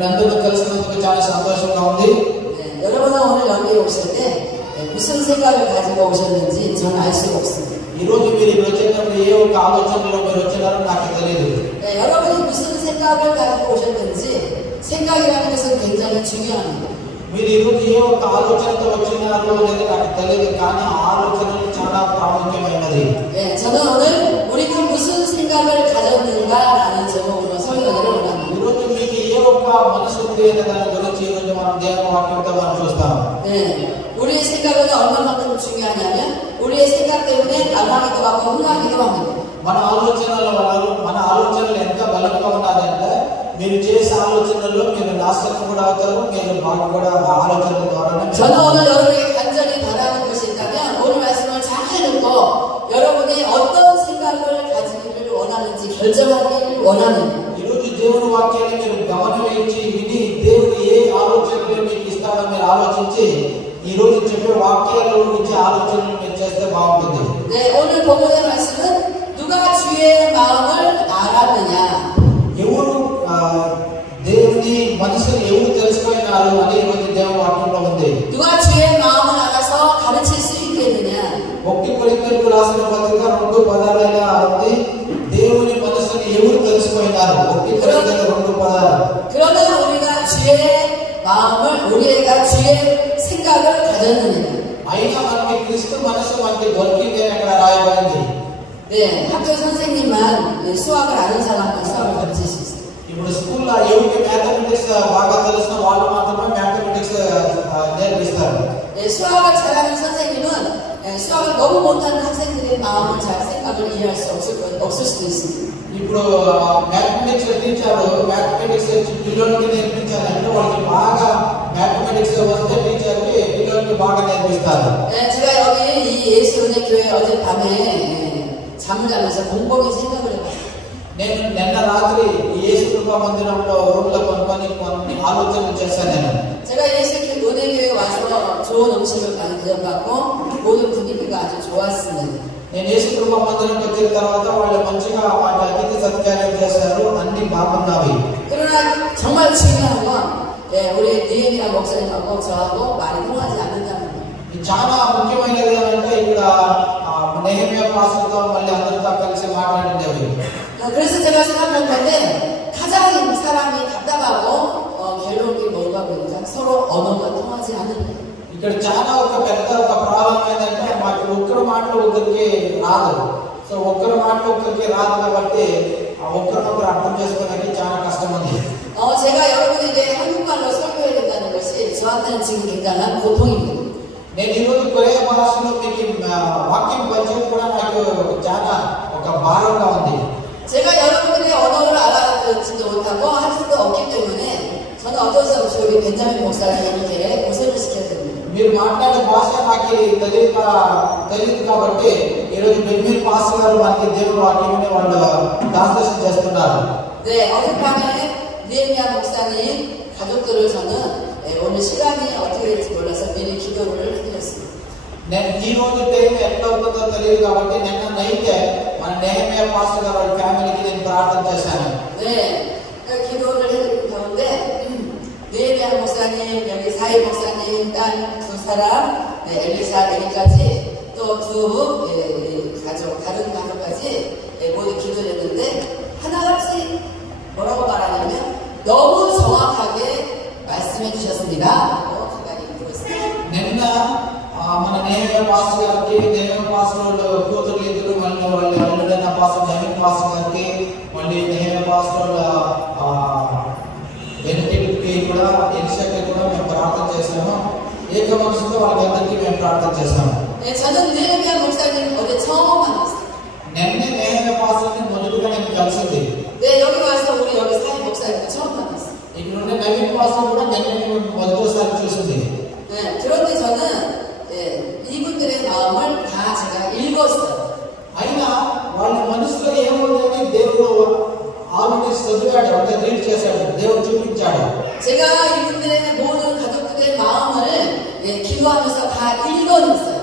미మ్మల్ని కలిసినందుకు చాలా సంతోషంగా ఉంది. 여러분은 오늘 여기 오실 때 무슨 생각을 가지고 오셨는지 저는 알 수가 없습니다. ఈ రోజు మీరు వచ్చేటప్పుడు ఏ ఒక్క ఆలోచనలో మీరు వచ్చారో నాకు తెలియదు. 여러분이 무슨 생각을 가지고 오셨는지 생각이라는 것은 굉장히 중요합니다. మీరు ఈ రోజు ఏ ఒక్క ఆలోచనతో వచ్చినారో అనేది నాకు తెలియదు, కానీ ఆలోచనలు చాలా ప్రాముఖ్యమైనది. 저는 오늘 우리가 무슨 생각을 가졌는가라는 제목으로 설교를 원합니다. ఈ రోజు మీకు ఏ ఒక్క మనసు ఉంది అనే దాని గురించి ఈ రోజు మనం దేవుని వాక్యంతో మనం చూస్తాం. 우리의 생각은 얼마만큼 중요하냐면 우리의 생각 때문에 낙망이도 하고 흥하기도 합니다. మన ఆలోచనలు ఎంత బలంగా ఉన్నదంటే మీరు చేసే ఆలోచనల్లో మీరు నాశనం కూడా అవుతారు, మీరు బాగా కూడా ఆలోచనల ద్వారా. 저는 오늘 여러분에게 간절히 바라는 것이 있다면 오늘 말씀을 잘 듣고 여러분이 어떤 생각을 가지기를 원하는지 결정하기를 원하는. ఈ రోజు దేవుని వాక్యాన్ని మీరు గమనించి విని దేవుడు ఏ ఆలోచనలు మీకు ఇస్తాడో మీరు ఆలోచించి ఈ రోజు చెప్పే వాక్యాలు ఇచ్చే ఆలోచనలు మీరు చేస్తే బాగుంటుంది. 오늘 본문의 말씀은 누가 주의 마음을 알았느냐. ఎవరు దేవుని మనసును ఎవరు తెలుసుకున్నారు అని ఈ రోజు దేవుని వాక్యంలో ఉంది. 누가 주의 마음을 알아서 가르칠 수 있겠느냐. 1 కొరింథీయులకు రాసిన పత్రిక 2:16 ఉంది. దేవుని మనసును ఎవరు తెలుసుకున్నారు? 1 కొరింథీయులు 2:16. 그러나 우리가 주의 마음을 우리가 주의 생각을 가졌느냐. అయినా మనకి క్రీస్తు మనసు మనకి దొరికింది అని అక్కడ రాయబడింది. 학교 선생님만 수학을 아는 사람만 수학을 가르칠 수 있어요. ఇప్పుడు స్కూల్లో ఎవరికి మ్యాథమెటిక్స్ బాగా తెలిసిన వాళ్ళు మాత్రమే మ్యాథమెటిక్స్ నేర్పిస్తారు. 수학을 잘하는 선생님은 수학을 너무 못하는 학생들의 마음을 잘 생각을 이해할 수 없을 수도 있습니다. ఇప్పుడు మ్యాథమెటిక్స్ టీచర్ మ్యాథమెటిక్స్ పిల్లలకి నేర్పించాలంటే వాళ్ళకి బాగా మ్యాథమెటిక్స్ వస్తే టీచర్కి పిల్లలకి బాగా నేర్పిస్తారు. 제가 여기 이 예수은혜 교회 어젯밤에 잠을 자면서 곰곰이 생각을 해봤어요. నేను నిన్న రాత్రి యేసు కృపా మందిరంలో రూమ్లో కొన్ని ఆలోచనలు చేశాను. నేను 제가 예수 은혜 교회 와서 좋은 음식을 많이 대접받고 모든 분위기가 아주 좋았습니다. నేను యేసు కృపా మందిరంకి వచ్చిన తర్వాత వాళ్ళు మంచిగా మాకు అతిథి సత్కారం చేశారు, అన్ని బాగున్నవి. 그러나 정말 중요한 건 우리 니에미야 목사님하고 저하고 말이 통하지 않는다는 거예요. చాలా ముఖ్యమైనది ఏంటంటే ఇక్కడ నెహెమ్యా పాస్టర్తో మళ్ళీ అందరితో కలిసి మాట్లాడింది. 그래서 제가 생각한 건데 가장 사람이 답답하고 괴로운 게 뭔가 보니까 서로 언어가 통하지 않는 거예요. ఇక్కడ చాలా ఒక పెద్ద ఒక ప్రాబ్లం ఏంటంటే మాకు ఒక్కరి మాటలు ఒకరికి రాదు. సో ఒక్కరి మాటలు ఒకరికి రాదు కాబట్టి ఒక్కరినొకరు అర్థం చేసుకోవడానికి చాలా కష్టం ఉంది. 제가 여러분에게 한국말로 설교해야 된다는 것이 저한테는 지금 굉장한 고통입니다. నేను ఈరోజు కొరియా భాషలో మీకు వాక్యం పంచడం కూడా నాకు చాలా ఒక భారంగా ఉంది. 제가 여러분들의 언어를 알아듣지도 못하고 할 수도 없기 때문에 저는 어쩔 수 없이 우리 벤자민 목사님에게 고생을 시켜야 됩니다. మీరు మాట్లాడే భాష నాకు తెలియదు కాబట్టి ఈరోజు బెన్మిన్ పాస్ గారు మనకి దేవుని వాక్యాన్ని వాళ్ళు ట్రాన్స్లేషన్ చేస్తున్నారు. 어젯밤에 니에미야 목사님 가족들을 저는 오늘 시간이 어떻게 될지 몰라서 미리 기도를 해드렸습니다. నేను ఈ రోజు టైం ఎట్లా అవుతుందో తెలియదు కాబట్టి నిన్న నైట్ మన నెహెమ్యా పాస్టర్ గారు వాళ్ళ ఫ్యామిలీకి నేను ప్రార్థన చేశాను. 기도를 해드린 가운데 니에미야 목사님, 여기 사이 목사님 딸 두 사람, 엘리사 애기까지 또 두 가족, 다른 가족까지 모두 기도를 했는데 하나같이 뭐라고 말하냐면 너무 정확하게 말씀해 주셨습니다. 간단히 들었습니다. నిన్న మన నెహెమ్యా పాస్టర్ గారికి నెహెమ్యా పాస్టర్ వాళ్ళు కూతురు ఇద్దరు మళ్ళీ వాళ్ళు అల్లుడైన పాస్టర్ నెహెమ్యా పాస్టర్ గారికి మళ్ళీ నెహెమ్యా పాస్టర్ బెనిఫిట్కి కూడా ఎలిషాకి కూడా మేము ప్రార్థన చేశాము. ఏక మనసుతో వాళ్ళందరికీ మేము ప్రార్థన చేస్తాము. 저는 니에미야 목사님 어제 처음 만났어요. నిన్నే నెహెమ్యా పాస్టర్ని మొదటిగా నేను కలిసింది. 여기 와서 우리 여기 사이 목사님도 처음 만났어요. ఇక్కడ ఉండే నవీన్ పాస్టర్ కూడా నిన్నే మొదటిసారి చూసింది. 그런데 저는 이분들의 마음을 다 제가 읽었어요. అయినా వాళ్ళ మనసులో ఏముందని దేవుడు ఆల్రెడీ చదివాడు, ఒక రీడ్ చేశాడు, దేవుడు చూపించాడు. 제가 이분들의 모든 가족들의 마음을 기도하면서 다 읽어냈어요.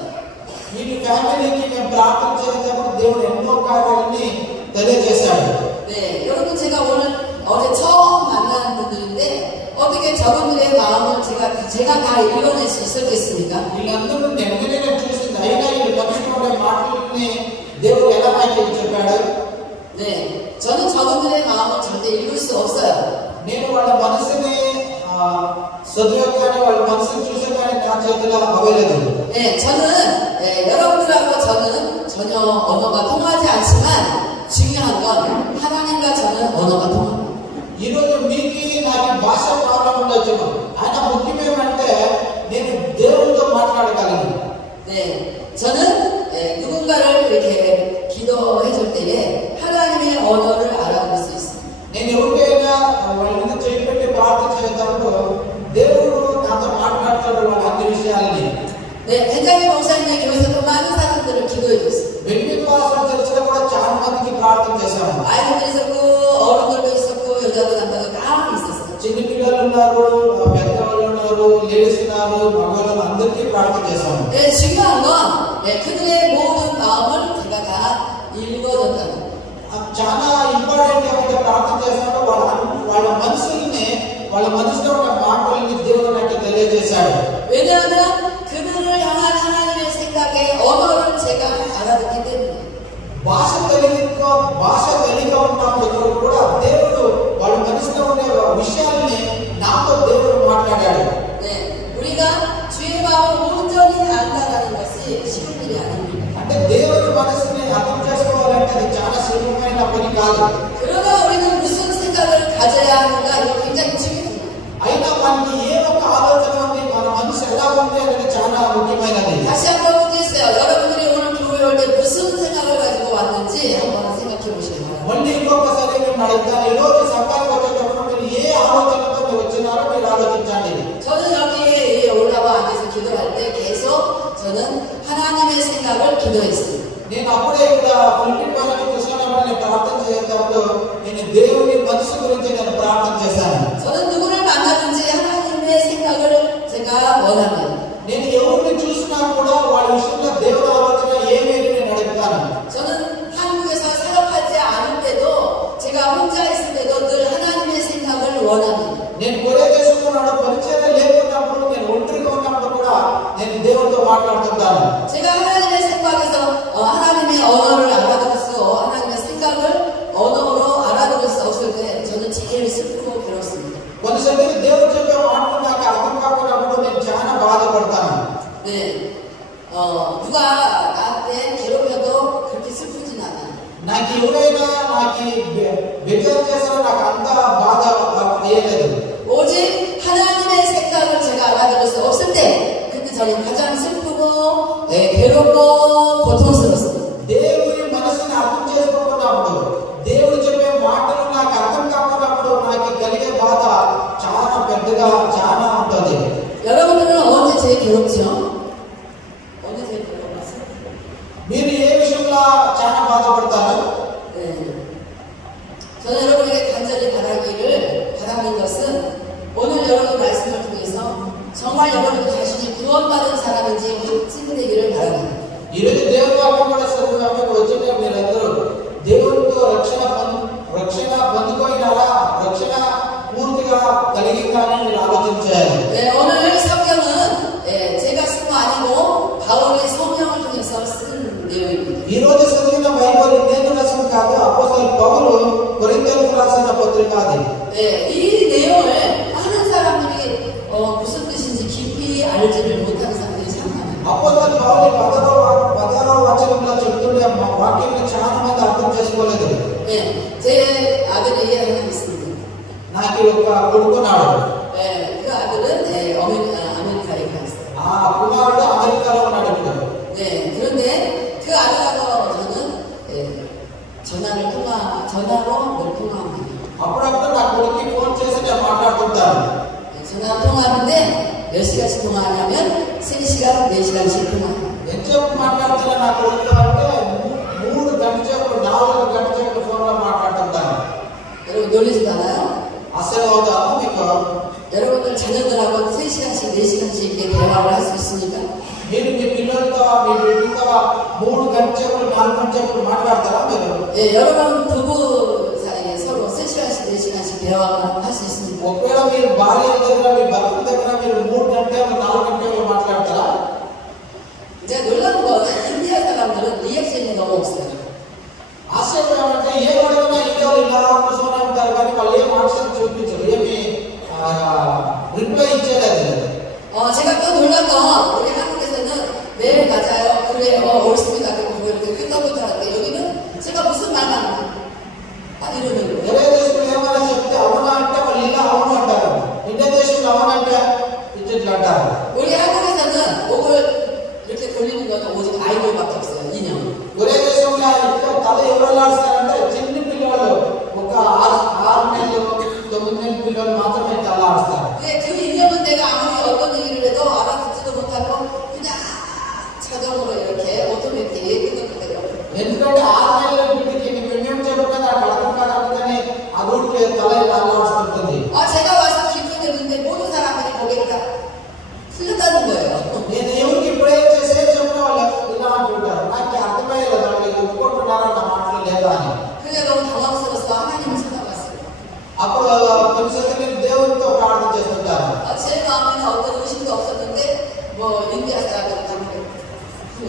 ఈ ఫ్యామిలీకి మేము ప్రార్థన చేసేటప్పుడు దేవుడు ఎన్నో కార్యాలని తెలియజేశాడు. 여러분 제가 오늘 어제 처음 만나는 분들인데 어떻게 저분들의 마음을 제가 다 읽어낼 수 있었겠습니까? వీళ్ళందరూ నెమ్మదిగా చూసింది అయినా ఈ మనుషుల మాటల్ని దేవుడు ఎలా నాకు చెప్పాడు? 네, 저는 저분들의 마음을 절대 읽을 수 없어요. నేను వాళ్ళ మనసుని చదివాను, వాళ్ళ మనసుని చూసే కానీ నా చేతిలో అవ్వలేదు. 네, 저는 여러분들하고 저는 전혀 언어가 통하지 않지만 중요한 건 하나님과 저는 언어가 통합니다. ఈరోజు మీకు నాకు భాష ప్రాబ్లం ఉండొచ్చు, ఆయన ముఖ్యం ఏమంటే నేను దేవుడితో మాట్లాడగలను. 네, 저는 누군가를 이렇게 기도해 줄 때에 하나님의 언어를 알아볼 수 있습니다. నేను ఎవరికైనా వాళ్ళ మీద చేయబెట్టి ప్రార్థన చేసేటప్పుడు దేవుడు నాతో మాట్లాడతాడు వాళ్ళ అన్ని విషయాల్ని. 네, 벤자민 목사님의 교회에서도 많은 사람들을 기도해 줬어요. బెనిమిది భాషలు తెలిసిన కూడా చాలా మందికి ప్రార్థన చేశాము. 아이들도 있었고 어른들도 있었고 여자도 남자도 다 있었어요. చిన్న పిల్లలు ఉన్నారు, పెద్దవాళ్ళు ఉన్నారు, లేడీస్ ఉన్నారు, మగవాళ్ళు అందరికీ ప్రార్థన చేశాము. 네, 중요한 건 그들의 모든 마음을 제가 다 읽어줬다는 거예요. చాలా ఇంపార్టెంట్ ఏమంటే ప్రార్థన చేసినప్పుడు వాళ్ళ మనసులో ఉన్న మాటల్ని దేవుడు నాకు తెలియజేశాడు. 왜냐하면 그들을 향한 하나님의 생각의 언어를 제가 알아듣기 때문에. భాష తెలియక ఉన్నప్పుడు కూడా దేవుడు వాళ్ళ మనసులో ఉండే విషయాల్ని నాతో దేవుడు మాట్లాడాడు. 네, 우리가 주의 마음을 온전히 안다라는 것이 쉬운 일이 아닙니다. అంటే దేవుడి మనసుని అర్థం చేసుకోవాలంటే అది చాలా సులభమైన పని కాదు. 그러나 우리는 무슨 생각을 가져야 하는가 이거 굉장히 중요합니다. అయినా మనకి ఏ ఒక్క ఆలోచన ఉంది, మన మనసు ఎలా ఉంది అనేది చాలా ముఖ్యమైనది. 다시 한번 묻겠어요. 여러분들이 오늘 교회 올 때 무슨 생각을 가지고 왔는지 한번 생각해 보시기 바랍니다. మళ్ళీ ఇంకొకసారి నేను అడుగుతాను, ఈ రోజు సంఘానికి వచ్చేటప్పుడు మీరు ఏ ఆలోచనతో మీరు వచ్చినారో మీరు ఆలోచించండి. 저는 여기에 올라와 앉아서 기도할 때 계속 저는 하나님의 생각을 기도했습니다. నేను అప్పుడే ఇక్కడ ఫిలిప్పీ పైన కూర్చున్నప్పుడు నేను ప్రార్థన చేసేటప్పుడు నేను దేవుని మనసు గురించి నేను ప్రార్థన చేశాను. 저는 누구를 만나든지 하나님의 생각을 제가 원합니다. నేను ఎవరిని చూసినా కూడా వాళ్ళ విషయంలో దేవుని ఆలోచన ఏమేమి నేను అడుగుతాను. 저는 한국에서 사역하지 않을 때도 제가 혼자 있을 때도 늘 하나님의 생각을 원합니다. నేను కొరే దేశంలో పరిచయం లేకున్నప్పుడు నేను ఒంటరిగా ఉన్నప్పుడు కూడా నేను దేవుడితో మాట్లాడుతుంటాను. 제가 하나님의 생각에서 하나님의 언어를 알아들을 수 하나님의 생각을 언어로 알아들을 수 없을 때 저는 제일 슬프고 괴롭습니다. కొన్నిసార్లు దేవుడు చెప్పే మాటలు నాకు అర్థం కాకున్నప్పుడు నేను చాలా బాధపడతాను. 네, 누가 나한테 괴롭혀도 그렇게 슬프진 않아요. నాకు ఎవరైనా నాకు బెజార్ చేసినా నాకు అంత బాధ అయ్యలేదు. 오직 하나님의 생각을 제가 알아들을 수 없을 때 그때 저는 가장 슬프고 괴롭고 고통스럽습니다. దేవుని మనసుని అర్థం చేసుకోకున్నప్పుడు, దేవుడు చెప్పే మాటలు నాకు అర్థం కాకున్నప్పుడు నాకు కలిగే బాధ చాలా పెద్దగా చాలా ఉంటుంది. 여러분들은 언제 제일 괴롭죠? 언제 제일 괴롭았어요? మీరు ఏ విషయంలో చాలా బాధపడతారు? 네. 저는 여러분에게 간절히 바라는 것은 오늘 여러분 말씀을 통해서 정말 여러분 자신이 구원받은 사람인지 확증되기를 바랍니다. ఈరోజు దేవుని వాక్యం కూడా చదువుతాము. వచ్చిన మీరందరూ దేవునితో రక్షణ పొందుకోయినారా, రక్షణ పూర్తిగా కలిగిందని మీరు ఆలోచించాలి. 네, 오늘 성경은 제가 쓴 거 아니고 바울의 성경을 통해서 쓴 내용입니다. ఈ రోజు చదివిన బైబిల్ నేను రాసిన కాదు, అపోస్తలుడు పౌలు కొరింథీయులకు రాసిన పత్రిక అది. 네, 이 내용을 많은 사람들이 무슨 뜻인지 깊이 알지를 못하는 사람들이 참 많아요. అపోస్తలుడు పౌలు 16వ వచనంలో చెప్తుండే వాక్యాన్ని చాలా మంది అర్థం చేసుకోలేదు. 네, 제 아들이 하나 있습니다. నాకు ఒక కొడుకున్నాడు. 네, 그 아들은 아메리카에 가 있어요. ఆ కుమారుడు అమెరికాలో ఉన్నాడు ఇప్పుడు. 네, 그런데 그 아들하고 저는 전화로 늘 통화합니다. అప్పుడప్పుడు నా కొడుక్కి ఫోన్ చేసి నేను మాట్లాడుతుంటాను. 전화로 통화하는데 몇 시간씩 통화하냐면 3시간, 4시간씩 통화해요. ఎంతసేపు మాట్లాడుతున్నా నా కొడుకు అంటే 3 గంటల సేపు 4 గంటల సేపు ఫోన్లో మాట్లాడుతుంటాను. 여러분 놀리지도 않아요? అసలు అవుతాను మీకు. 여러분들 자녀들하고 3시간씩, 4시간씩 이렇게 대화를 할 수 있습니까? మీరు మీ పిల్లలతో మీ బిడ్డలతో 3 గంటల సేపు 4 గంటల సేపు మాట్లాడతారా మీరు? 예, 여러분 부부 사이에 서로 3시간씩, 4시간씩 대화를 할 수 있습니까? ఒకవేళ మీరు భార్య దగ్గర మీ భర్త దగ్గర మీరు 3 గంటలు 4 గంటలు మాట్లాడతారా? 이제 놀라운 건 인디아 사람들은 리액션이 너무 없어요. ఆశ్చర్యం ఏమంటే ఏం అడిగినా ఇండియాలో ఇలా కూర్చొని ఉంటారు కానీ వాళ్ళు ఏం ఆన్సర్ చూపించరు, ఏమి రిప్లై ఇచ్చేది. 제가 또 놀란 건 우리 한국에서는 네 맞아요, 그래요, 옳습니다 이렇게 끝나부터 하는데 여기는 제가 무슨 말만 딱 이러는 거예요. వేరే దేశంలో ఏమైనా చెప్తే అవునా అంటే వాళ్ళు ఇలా అవును అంటారు, ఇండియా దేశంలో అవునంటే ఇట్లా అంటారు. 우리 한국에서는 목을 이렇게 돌리는 건 오직 아이돌밖에 없어요. 인형. వేరే దేశంలో ఇట్లా తల ఎవరు లాడుస్తారంటే చిన్న పిల్లలు, ఒక 6 నెలలు 9 నెలల పిల్లలు మాత్రమే తల ఆడుస్తారు. 그 인형은 내가 아무리 어떤 얘기를 해도 알아듣지도 못하고 그냥 자동으로 이렇게 오토매틱 끝나거든요. ఎందుకంటే 6 నెలల బిడ్డకి మేము చెప్పినా నాకు అర్థం కాదు, అందుకని అదుడికి తల ఇలా లాడుతుంటుంది. 제가 와서 기도했는데 모든 사람들이 고개를 다 틀렸다는 거예요. నేను ఎవరికి ప్రేయర్ చేసే చెప్పిన వాళ్ళు ఇలా అంటుంటారు, నాకు అర్థమయ్యేది వాళ్ళు ఒప్పుకుంటున్నారా నా మాటలు లేదా అని. 그게 너무 당황스러워서 하나님을 찾아봤어요. అప్పుడు కొన్నిసార్లు మీరు దేవునితో ప్రార్థన చేస్తుంటారు. 제 마음에는 어떤 의심도 없었는데 뭐 인디아 사람들은 당황해요.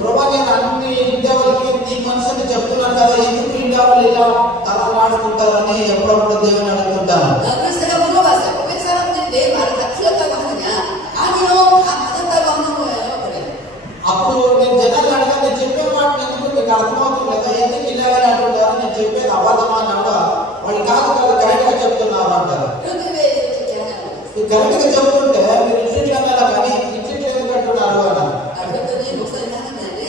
ప్రభా నేను అన్ని ఇండియా వాళ్ళకి నీ మనసుని చెప్తున్నాను కదా, ఎందుకు ఇండియా వాళ్ళు ఇలా తల లాడుతుంటారని ఎప్పుడప్పుడు దేవుని అడుగుతుంటాను. 그래서 제가 물어봤어요. 왜 사람들이 내 말을 다 틀렸다고 하느냐? 아니요, 다 맞았다고 하는 거예요. 그래. అప్పుడు నేను జనాలు అడగా నేను చెప్పే మాట ఎందుకు మీకు అర్థమవుతుంది కదా, ఎందుకు ఇలాగని అంటుంటారు, నేను చెప్పేది అబద్ధమా అని అడగా వాళ్ళు కాదు కాదు కరెక్ట్ గా చెప్తున్నారు అంటారు. 그런데 왜 이렇게 하냐고. కరెక్ట్ గా చెప్తుంటే మీరు ఇట్లా అనాలా కానీ ఇట్లా ఎందుకు అంటున్నారు అన్నారు. 그랬더니 목사님 하는 말이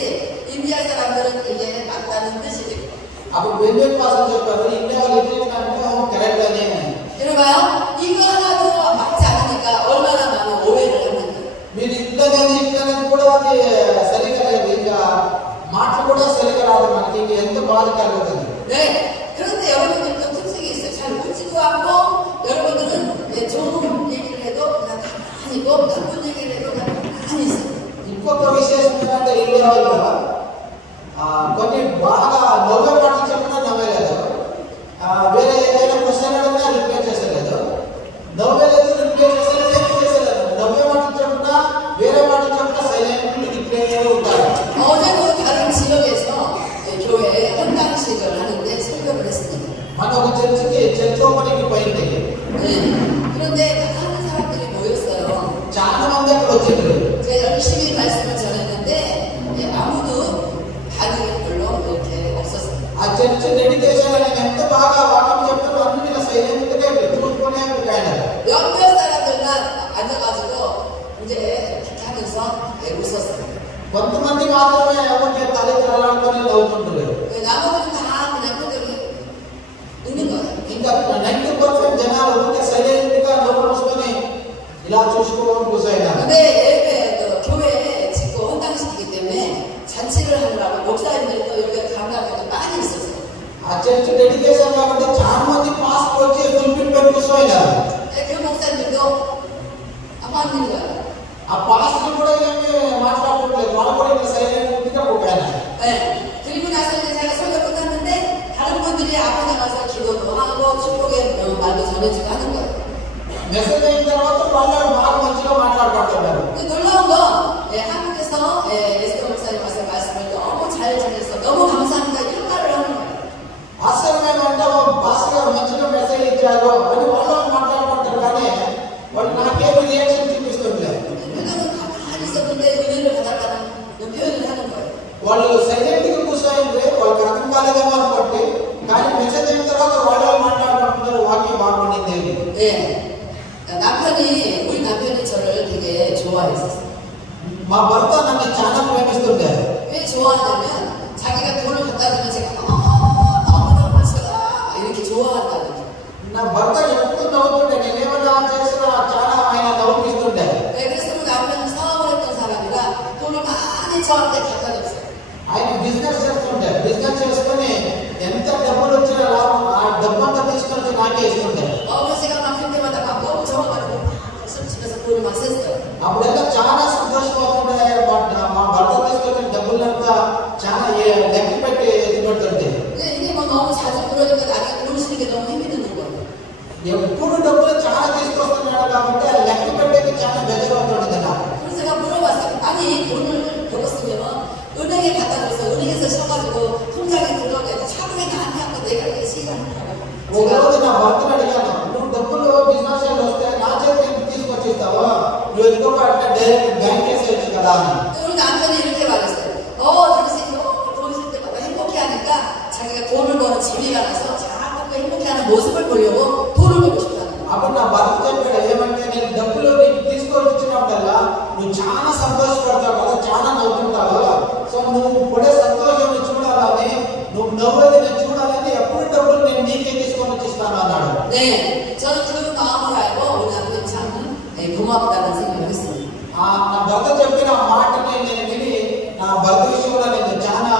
인디아 사람들은 이게 맞다는 뜻이지. అప్పుడు బెంజమిన్ పాస్టర్ చెప్పారు ఇండియా వాళ్ళు ఇట్లా అంటే కరెక్ట్ అని. 들어봐요. 이거 하나도 맞지 않으니까 얼마나 많은 오해를 하는지. మీరు ఇట్లనేది కూడా అది సరిగా లేదు, ఇంకా మాటలు కూడా సరిగా రాదు మనకి, ఇంకా ఎంత బాధ కలుగుతుంది. 네. 그런데 여러분들도 특색이 있어요. 잘 묻지도 않고 여러분들은 좋은 얘기를 해도 그냥 가만히 있고 나쁜 얘기를 해도 그냥 가만히 있어요. ఇంకొక విశేషం ఏంటంటే ఇండియాలో కొన్ని బాగా నవ్వే మాటలు చెప్పినా నవ్వేలేదు, వేరే ఏదైనా క్వశ్చన్ అడిగినా రిప్లై చేసేలేదు, నవ్వేలేదు రిప్లై చేసేలేదు, ఏం చేసేలేదు. నవ్వే మాటలు చెప్పినా వేరే మాటలు చెప్పినా సైలెంట్ రిప్లై ఉంటారు. 어제도 다른 지역에서 교회에 헌당식을 하는데 설교를 했습니다. మన ఒక చర్చికి చర్చ్ ఓపెనింగ్ పోయింది. 네. 그런데 많은 사람들이 모였어요. చాలా మంది అక్కడ వచ్చిండ్రు. 제가 열심히 말씀을 전했는데 아무도 반응이 별로 이렇게 없었어요. ఆ చర్చ్ డెడికేషన్ అని ఎంత బాగా వాక్యం చెప్తారో అన్ని సైలెంట్ గా చూసుకునే ఉంటారు. 몇몇 사람들만 앉아가지고 이제 이렇게 하면서 웃었어요. కొంతమంది మాత్రమే ఎవరి తల్లి తలాడుకొని నవ్వుకుంటున్నారు. 나머지는 다 그냥 그대로 있는 거예요. ఇంకా 90% జనాలు ఇంకా సైలెంట్ గా నవ్వు మూసుకొని ఇలా చూసుకోవడం కూర్చోయినారు. 근데 예배 교회에 짓고 헌당시키기 때문에 잔치를 하느라고 목사님들도 여기 감각이 많이 있었어요. ఆ చర్చ్ డెడికేషన్ కాబట్టి చాలా మంది పాస్టర్ వచ్చి ఫుల్పిట్ పెట్టి కూర్చోయినారు. 그 목사님들도 아마 있는 거예요. ఆ పాస్టర్ కూడా ఏమీ మాట్లాడట్లేదు, వాళ్ళు కూడా ఇంకా సైలెంట్ గా కూర్చోయినారు. 네. 그리고 나서 이제 제가 설교 끝났는데 다른 분들이 앞에 나가서 기도도 하고 축복의 말도 전해주고 하는 거예요. మెసేజ్ అయిన తర్వాత వాళ్ళు బాగా మంచిగా మాట్లాడుకుంటున్నారు. 놀라운 건 한국에서 에스더 목사님 와서 말씀을 너무 잘 전해서 너무 감사합니다 이런 말을 하는 거예요. ఆశ్చర్యం ఏమంటే పాస్టర్ గారు మంచిగా మెసేజ్ ఇచ్చారు అని వాళ్ళు మాట్లాడుకుంటారు, కానీ వాళ్ళు నాకేమి రియాక్షన్ చూపిస్తుంటారు. 왜냐면 가만히 있었는데 은혜를 받았다는 표현을 하는 거예요. వాళ్ళు సైలెంట్ గా కూర్చోయింది, వాళ్ళకి అర్థం కాలేదేమో అనుకోండి, కానీ మెసేజ్ అయిన తర్వాత వాళ్ళు మాట్లాడుకుంటున్నారు వాక్యం బాగుండింది. 네. 우리 남편이 저를 되게 좋아했었어요. మా భర్త నన్ను చాలా ప్రేమిస్తుండే. 왜 좋아하냐면 자기가 돈을 갖다 주면 제가 너무너무 맛있다 이렇게 좋아한다는 거예요. నా భర్త ఎప్పుడు నవ్వుతుండే, నేనేమన్నా చేసినా చాలా ఆయన నవ్వుపిస్తుండే. 네, 그래서 우리 남편은 사업을 했던 사람이라 돈을 많이 저한테 갖다 줬어요. ఆయన బిజినెస్ చేస్తుండే, బిజినెస్ చేసుకుని ఎంత డబ్బులు వచ్చినా ఆ డబ్బంతా తీసుకొని నాకే ఇస్తుండే. 제가 막 그때마다 막 너무 적어가지고 술 집에서 돈을 막 썼어요. అప్పుడెంత చాలా సంతోషపడుతుండే, మా భర్త తీసుకొచ్చిన డబ్బులంతా చాలా లెక్క పెట్టి ఎత్తుపడుతుండే. 근데 이게 뭐 너무 자주 그러니까 나중에 돈을 쓰는 게 너무 힘이 드는 거예요. ఎప్పుడు డబ్బులు చాలా తీసుకొస్తున్నాడు కాబట్టి ఆ లెక్క పెట్టేది చాలా బెజరవుతుండదు నాకు. 그래서 제가 물어봤어요. 아니 돈을 벌었으면 은행에 갖다 줘서 은행에서 써가지고 통장에 들어가서 차분히 나한테 한번 내가 이렇게 시간을 ఒక రోజు నా భర్తను అడిగాను, నువ్వు డబ్బులు బిజినెస్ వస్తే నా చేతి ఎంత తీసుకొచ్చిస్తావా, నువ్వు ఎందుకు అట్లా డైరెక్ట్ బ్యాంక్ వేసేయచ్చు కదా అని. 우리 남편이 이렇게 말했어요. 당신이 돈 쓸 때마다 행복해하니까 자기가 돈을 버는 재미가 나서 자꾸 그 행복해하는 모습을 보려고 돈을 벌고 싶다는 거예요. అప్పుడు నా భర్త చెప్పాడు ఏమంటే, నేను డబ్బులు నీకు తీసుకొని ఇచ్చినప్పుడల్లా నువ్వు చాలా సంతోషపడతావు కదా, చాలా నవ్వుతుంటావు, సో నువ్వు ఇప్పుడే సంతోషం చూడాలని, నువ్వు నవ్వేది నేను చూడాలని ఎప్పుడు డబ్బులు నేను నీకే తీసుకొని వచ్చిస్తాను అన్నాడు. 네, 저는 그 마음을 알고 우리 남편 참 고맙다는 생각을 했어요. నా భర్త చెప్పిన మాటని నేను విని నా భర్త విషయంలో నేను చాలా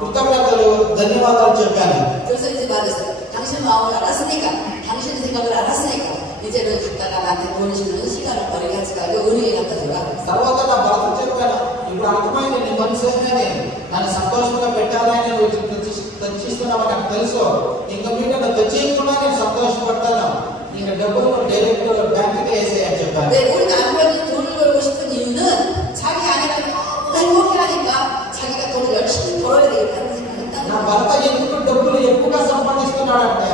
కృతజ్ఞతలు ధన్యవాదాలు చెప్పాను. 그래서 이제 말했어요. 당신 마음을 알았으니까, 당신 생각을 알았으니까 이제는 갖다가 나한테 돈 주는 시간을 버리게 하지 말고 은행에 갖다 줘라. తర్వాత నా భర్త చెప్పాను, ఇప్పుడు అర్థమైంది నీ మనసు ఏంటని, నన్ను సంతోషంగా పెట్టాలని నువ్వు తెచ్చిస్తున్నావు నాకు తెలుసు, ఇంకా మీద నువ్వు తెచ్చియకుండా నేను సంతోషపడతాను, ఇంకా డబ్బులు డైరెక్ట్ బ్యాంకుకి వేసేయని చెప్పాను. 네, 우리 남편이 돈을 벌고 싶은 이유는 자기 아내가 너무 행복해하니까 자기가 돈을 열심히 벌어야 되겠다는 생각을 했다는 నా 거예요. భర్త ఎందుకు డబ్బులు ఎక్కువగా సంపాదిస్తున్నాడంటే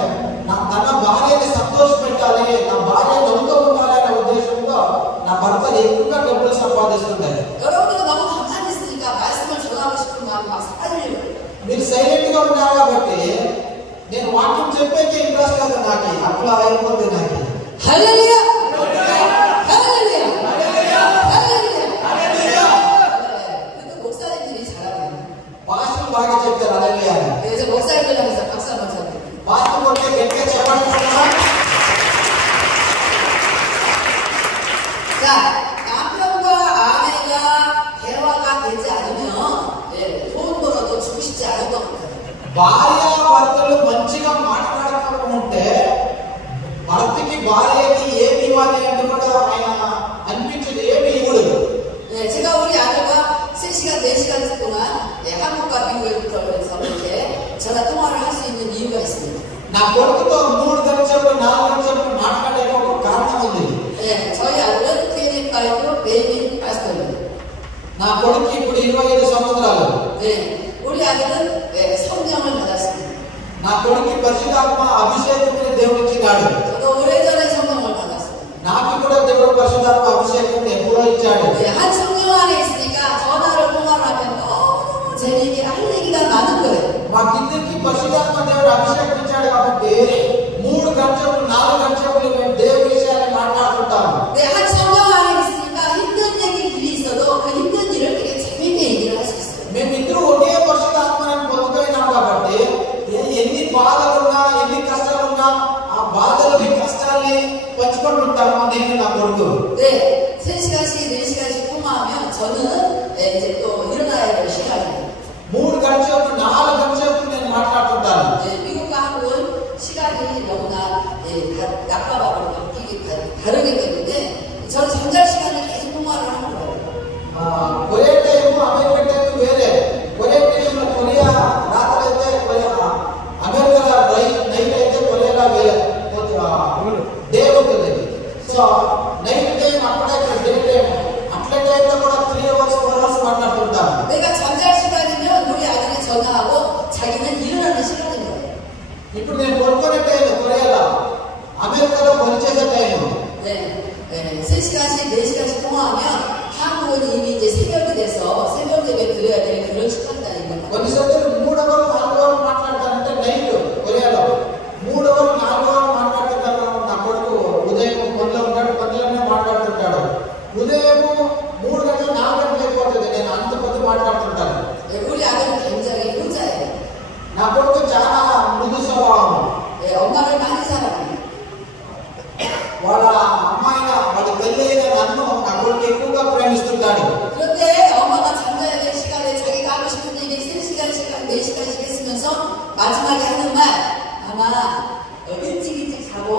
తన భార్యని సంతోష పెట్టాలి, నా భార్య నవ్వుతూ ఉండాలి అనే ఉద్దేశంతో నా భర్త ఎక్కువగా డబ్బులు సంపాదిస్తున్నాడు. 여러분들도 너무 가만히 있으니까 말씀을 전하고 싶은 마음이 막 사라지려고 해요. మీరు సైలెంట్ గా ఉన్నారు కాబట్టి నేను వాక్యం చెప్పేకే ఇంట్రెస్ట్ లేదు, నాకు అట్లా అయిపోతుంది నాకు. 할렐루야! 할렐루야! 할렐루야! 근데 목사님들이 잘하네요. పాస్టర్ బాగా చెప్తారు హల్లెలూయా అని. 그래서 목사님들 향해서 박수 한번 쳐드려요. పాస్టర్ కొట్టే గట్టిగా చెప్పండి. 자, 남편과 아내가 대화가 되지 않으면 돈 벌어도 주고 싶지 않을 것 같아요. భార్య భర్తలు మంచిగా మాట్లాడకపోతే భర్తకి భార్యకి ఏమి ఇవ్వాలి అని కూడా ఆయన అనిపించదు, ఏమి ఇవ్వడు. 네, 제가 우리 아들과 3시간, 4시간 동안 한국과 미국에 붙어서 이렇게 전화 통화를 할 수 있는 이유가 있습니다. నా కొడుకుతో 3 గంటలు 4 గంటలు మాట్లాడే ఒక కారణం ఉంది. 네, 저희 아들은 25, 베이비 파스터입니다. నా కొడుకు ఇప్పుడు 25 సంవత్సరాలు. 네, 우리 아들은 성령을 받았습니다. నా కొడుకు పరిశుద్ధాత్మ అభిషేకం దేవుడు ఇచ్చినాడు. 저도 오래전에 성령을 받았어요. నాకు కూడా దేవుడు పరిశుద్ధాత్మ అభిషేకం ఎప్పుడో ఇచ్చాడు. 네, 한 성령 안에 있으니까 전화를 통화를 하면 너무 재미있게 할 얘기가 많은 거예요. మాకిద్దరికి పరిశుద్ధాత్మ దేవుడు అభిషేకం ఇచ్చాడు కాబట్టి 3 గంటలు 4 గంటలు మేము దేవుడి విషయాన్ని మాట్లాడుతుంటాము. 네, 한 성령 안에 있으니까 힘든 일이 있어도 그 힘든 일을 되게 재미있게 얘기를 할 수 있어요. మేమిద్దరూ ఒకే పరిశుద్ధాత్మని పొందుకున్నాం కాబట్టి ఎన్ని బాధలున్నా ఎన్ని కష్టాలున్నా ఆ బాధలని కష్టాల్ని పంచుకుంటుంటాము నేను నా కొడుకు. 네, 3시간씩 4시간씩 통화하면 저는 이제 또 일어나야 될 시간이에요. 3 గంటలు 4 గంటలు నేను మాట్లాడుతుంటాను. 네, 미국과 한국은 시간이 너무나 낮과밤으로 바뀌기 다르기 때문에 저는 잠잘 시간을 계속 통화를 하는 거예요. కొరియా టైం అమెరికా టైం వేరే. కొరియా టైంలో కొరియా రాత్రి అయితే అమెరికా నైట్ అయితే కొరియాలో వేరే డే ఉంటుంది. సో నైట్ టైం అక్కడ డే టైం అట్లా టైంలో కూడా 3 hours 4 hours మాట్లాడుతుంటాం. 내가 잠잘 시간이면 우리 아들이 전화하고 자기는 일어나는 시간인 거예요. ఇప్పుడు నేను పడుకునే టైం కొరియాలో, అమెరికాలో పనిచేసే టైం. 네, 3시간씩 4시간씩 통화하면 한국은 이미 이제 새벽이 돼서 새벽 예배 드려야 되는 그런 시간단입니다. కొన్నిసార్లు 3 hours 4 hours మాట్లాడతానంటే నైట్ కొరియాలో 3 hours 4 hours మాట్లాడుతుంటారు. నా కొడుకు ఉదయం పనులు ఉంటాడు, పనులనే మాట్లాడుతుంటాడు. ఉదయం 3 గంటలు 4 గంటలు అయిపోతుంది, నేను అంత పొద్దు మాట్లాడుతుంటాను. 네, 우리 아들은 굉장히 효자예요. నా కొడుకు చాలా మృదు స్వభావం. 네, 엄마를 많이 사랑해요. వాళ్ళ అమ్మాయిన వాళ్ళ తల్లి అయిన నన్ను నా కొడుకు ఎక్కువగా ప్రేమిస్తుంటాడు. 그런데 엄마가 잠자야 될 시간에 자기가 하고 싶은 얘기 3시간씩 4시간씩 했으면서 마지막에 하는 말, 아마 일찍 자고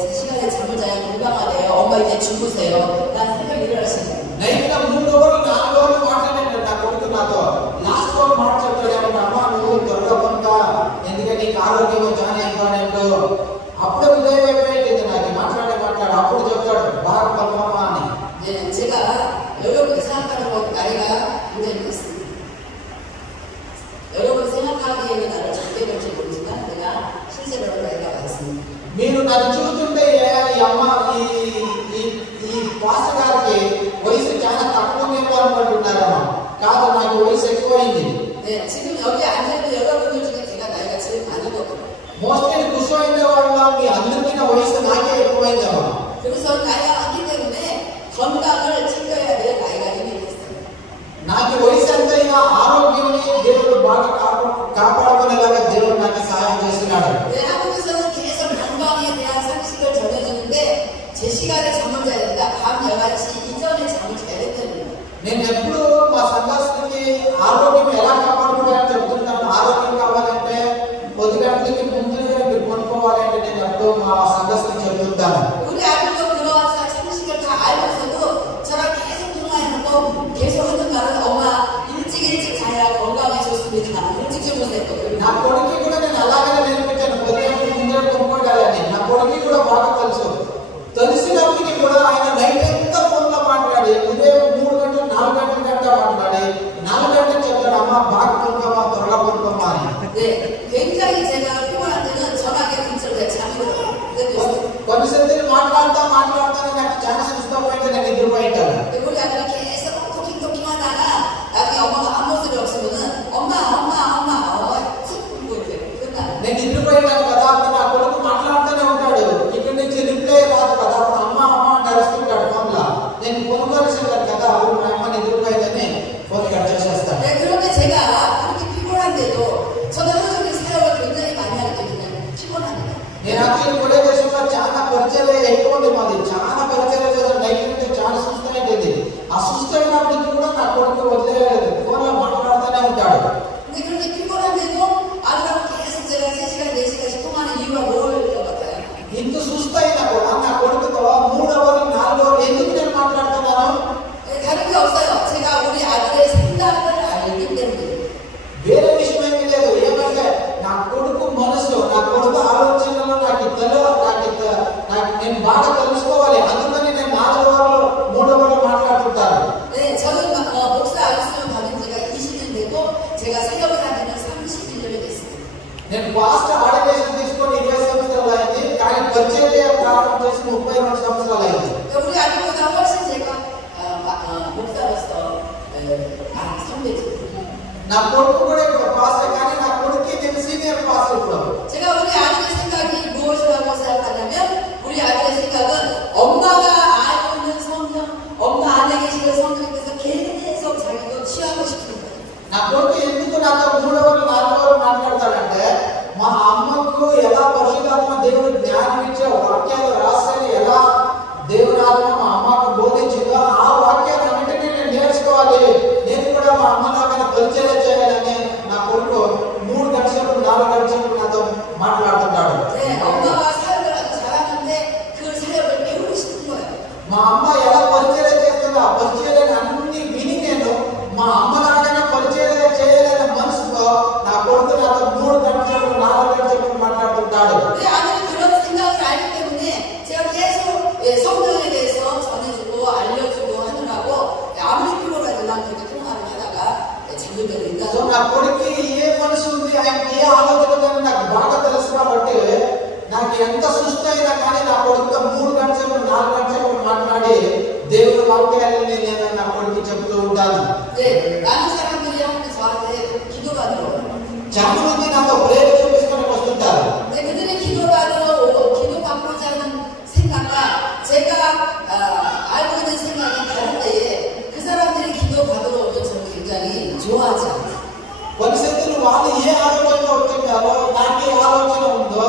제 시간에 잠을 자야 건강하대요. 엄마 이제 주무세요. 난 새벽 일어날 수 있어요. నైట్ 3 hours 4 hours మాట్లాడాడు నా కొడుకు నాతో. లాస్ట్ వన్ మాట చెప్తాడు, అమ్మ నువ్వు త్వరగా పనుక, ఎందుకంటే నీకు ఆరోగ్యం చాలా ఇంపార్టెంట్. అప్పుడు నన్ను చూస్తుంటే ఈ అమ్మ ఈ పాస్టర్ గారికి వయసు చాలా తక్కువనేమో అనుకుంటున్నారమ్మా. కాదు, నాకు వయసు ఎక్కువైంది. 지금 여기 앉아있는 여러분들 중에 제가 나이가 제일 많은 것 같아요. మోస్ట్లీ కూర్చోయిన వాళ్ళ మీ అందరికీ నా వయసు నాకే ఎక్కువైందమ్మా. 그래서 나이가 많기 때문에 건강을 챙겨야 될 나이가 이미 됐어요. నాకు వయసు ఎంతైనా ఆరోగ్యాన్ని దేవుడు బాగా కాపాడుకునేలాగా దేవుడు నాకు సహాయం చేస్తున్నాడు. 한국에서는 계속 건강에 대한 상식을 전해주는데 제 시간에 잠을 자야 된다. 밤 11시 이전에 잠을 자야 된다는 నేను ఎప్పుడు మా సంఘస్థులకి ఆరోగ్యం ఎలా కాపాడుకోవాలని చెప్తుంటాను. ఆరోగ్యం కావాలంటే 10 గంటలకి ముందుగా మీరు కొనుక్కోవాలంటే నేను ఎప్పుడు మా సంఘస్థులకు చెప్తుంటాను. 우리 아들도 그런 상식을 다 알면서도 저랑 계속 통화해놓고 계속 하는 말은 엄마 일찍 자야 건강에 좋습니다. 일찍 주무세요. నా కొడుకు కూడా నేను అలాగే నేర్పించాను. 10 గంటల ముందే కొనుక్కోగలని నా కొడుకు కూడా బాగా తెలిసినప్పటికీ కూడా ఆయన నైట్ అంతా ఫోన్లో మాట్లాడి ఉదయం 3 గంటలు 4 గంటల గంట మాట్లాడి 4 గంటలు చెప్తాడు, అమ్మ బాగా కొనుక్కోమా, త్వరగా కొనుక్కోమా అని. 굉장히 제가 피곤할 때는 전화기 근처에 잠이 కొన్నిసార్లు మాట్లాడతాను నాకు చాలా సుస్తమైతే నేను నిద్రపోయింటాను. 우리 아들이 계속 토킹토킹 하다가 나중에 엄마가 아무 소리 없으면은 엄마 నేను నిద్రపోయినాను కదా, అప్పుడు నా కొడుకు మాట్లాడుతూనే ఉంటాడు. ఇక్కడ నుంచి రిప్లై రాదు కదా, అప్పుడు అమ్మ అంటే అరుస్తుంటాడు ఫోన్లో. నేను కొనుక్కోవాల్సింటాను కదా, అప్పుడు మా అమ్మ నిద్రపోయిందని ఫోన్ కట్ చేసేస్తాను. 그런데 제가 그렇게 피곤한데도 저는 하루를 사역을 굉장히 많이 하기 때문에 피곤합니다. నేను యాక్చువల్లీ కూడా దేశంలో చాలా పరిచయం ఎక్కువ ఉంది. మాది చాలా పరిచయం చేసాను. నైట్ నుంచి చాలా సుస్తమైంది. ఆ సుస్తమైనప్పటికీ కూడా నా కొడుకు వదిలేదు, ఫోన్లో మాట్లాడుతూనే ఉంటాడు. 근데 그렇게 피곤한데도 아들하고 계속 제가 3시간 4시간씩 통화하는 이유가 뭘 것 같아요? ఇంత సుస్తైనా కూడా నా కొడుకుతో 3 అవర్లు 4 అవర్లు ఎందుకు నేను మాట్లాడుతున్నాను? 다른 게 없어요. 제가 우리 아들의 생각을 알기 때문에. వేరే విషయం ఏమీ లేదు. ఏమంటే నా కొడుకు మనసు, నా కొడుకు ఆలోచనలు నాకు నేను బాగా తెలుసుకోవాలి. అందుకని నేను 4 అవర్లు 3 అవర్లు మాట్లాడుతుంటాను. 저는 목사 알수는 받은 지가 20년 되고 제가 사역을 한 지는 31년이 됐어요. నేను ఫాస్ట్ ఆర్డినేషన్ తీసుకొని 20 సంవత్సరాలు అయింది. కానీ పరిచర్య ప్రారంభం చేసి 32 సంవత్సరాలు అయింది. 우리 아들보다 훨씬 제가 목사로서 선배죠. నా కొడుకు కూడా ఇప్పుడు పాస్టర్, కానీ నా కొడుకు నేను సీనియర్ పాస్టర్. ఇప్పుడు 제가 우리 아들의 생각이 무엇이라고 생각하냐면 우리 아들의 생각은 엄마가 알고 있는 성경, 엄마 안에 계시는 성경에서 계속 자기도 취하고 싶은 거예요. నా కొడుకు ఎందుకు నాతో 3 అవర్లు 4 అవర్లు మాట్లాడతాడంటే మా అమ్మకు ఎలా పరిశుద్ధాత్మ దేవుడు జ్ఞానం ఇచ్చే వాక్యాలు రాస్తాయని ఎలా దేవుని ఆత్మ మా అమ్మకు బోధించిందో ఆ వాక్యాలన్నింటినీ నేను నేర్చుకోవాలి. నేను కూడా మా అమ్మలాగా పరిచయం చేయాలని నా కొడుకు 3 గంటలు 4 గంటలు నాతో మాట్లాడుతున్నాడు. 엄마가 사역을 아주 잘하는데 그 사역을 배우고 싶은 거예요. మా అమ్మ ఎలా పరిచయం చేస్తుందో ఆ పరిచయాన్ని అన్ని విని నేను మా అమ్మలాగానే పరిచయం చేయాలనే మనసుతో నా కొడుకు నాతో 3 గంటలు 4 గంటలు మాట్లాడుతుంటాడు. 우리 아들이 그런 생각을 알기 때문에 제가 계속 성경에 대해서 전해주고 알려주고 하느라고 아무리 피곤하지 난 그렇게 통화를 하다가 잠들 때도 있다. సో నా కొడుకు ఏ మనసు ఉంది, ఆయన ఏ ఆలోచన ఉందని నాకు బాగా తెలుసు కాబట్టి నాకు ఎంత సుస్తైనా కానీ నా కొడుకుతో 3 గంటలు 4 గంటలు మాట్లాడి దేవుని వాక్యాలని నేను నా కొడుకు చెప్తూ ఉంటాను. 많은 사람들이 저한테 기도받으러 చాలా మంది నాతో ప్రేమ చూపిస్తూనే వస్తుంటారు. 그들의 기도받으러 오고 기도받고자 하는 생각과 제가 알고 있는 생각이 다를 때에 그 사람들이 기도받으러 오면 저는 굉장히 좋아하지 않아요. కొన్నిసార్లు వాళ్ళు ఏ ఆలోచనతో వచ్చారో నాకు ఏ ఆలోచన ఉందో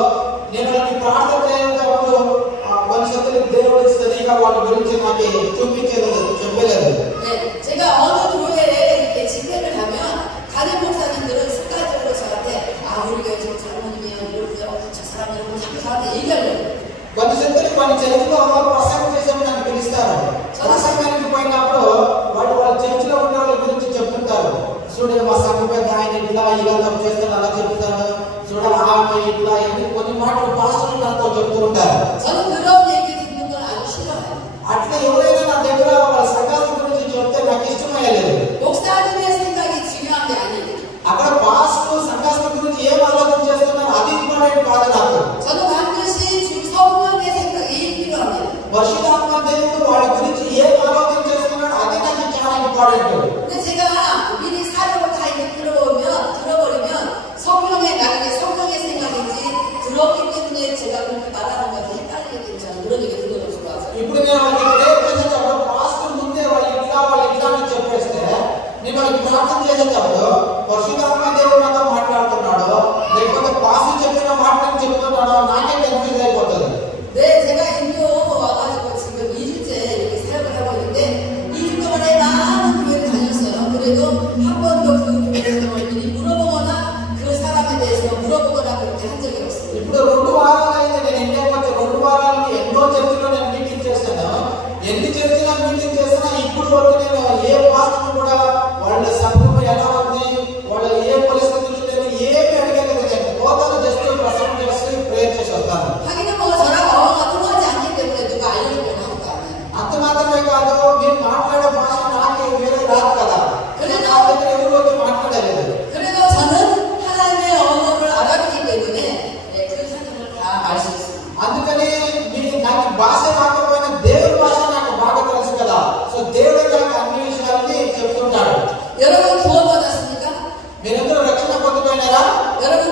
నేను వాళ్ళకి ప్రార్థన చేసేటప్పుడు కొన్నిసార్లు దేవుడు సరిగా వాళ్ళ గురించి నాకు చెప్పలేదు. 제가 어느 교회에 이렇게 집회를 하면 다른 목사님들은 습관적으로 저한테 우리 교회 저 장로님이에요, 이러세요, 저 사람들은 자꾸 저한테 얘기하려고. కొన్నిసార్లు వాళ్ళ చర్చిలో ప్రసంగం చేసేప్పుడు నన్ను పిలుస్తారు. ప్రసంగానికి పోయినప్పుడు వాళ్ళ చర్చిలో ఉన్న వాళ్ళ గురించి చెప్తుంటారు. చూడండి మా సంఘ పెద్ద ఆయన ఇట్లా ఇలా తప్పు చేస్తాడు, అలా చెప్తాడు, చూడాలి ఆమె ఇట్లా అని కొన్ని మాటలు పాస్టర్లు నాతో చెప్తూ ఉంటారు. 저는 그런 얘기 듣는 걸 아주 싫어해요. అట్లా ఎవరైనా నా దగ్గర వాళ్ళ సంఘాల గురించి చెప్తే నాకు ఇష్టమయ్యలేదు. 목사님의 생각이 중요한 게 아니에요. అక్కడ పాస్టర్ సంఘాల గురించి ఏం ఆలోచన చేస్తున్నారు అది ఇంపార్టెంట్ కాదు నాకు. 저는 반드시 주 성도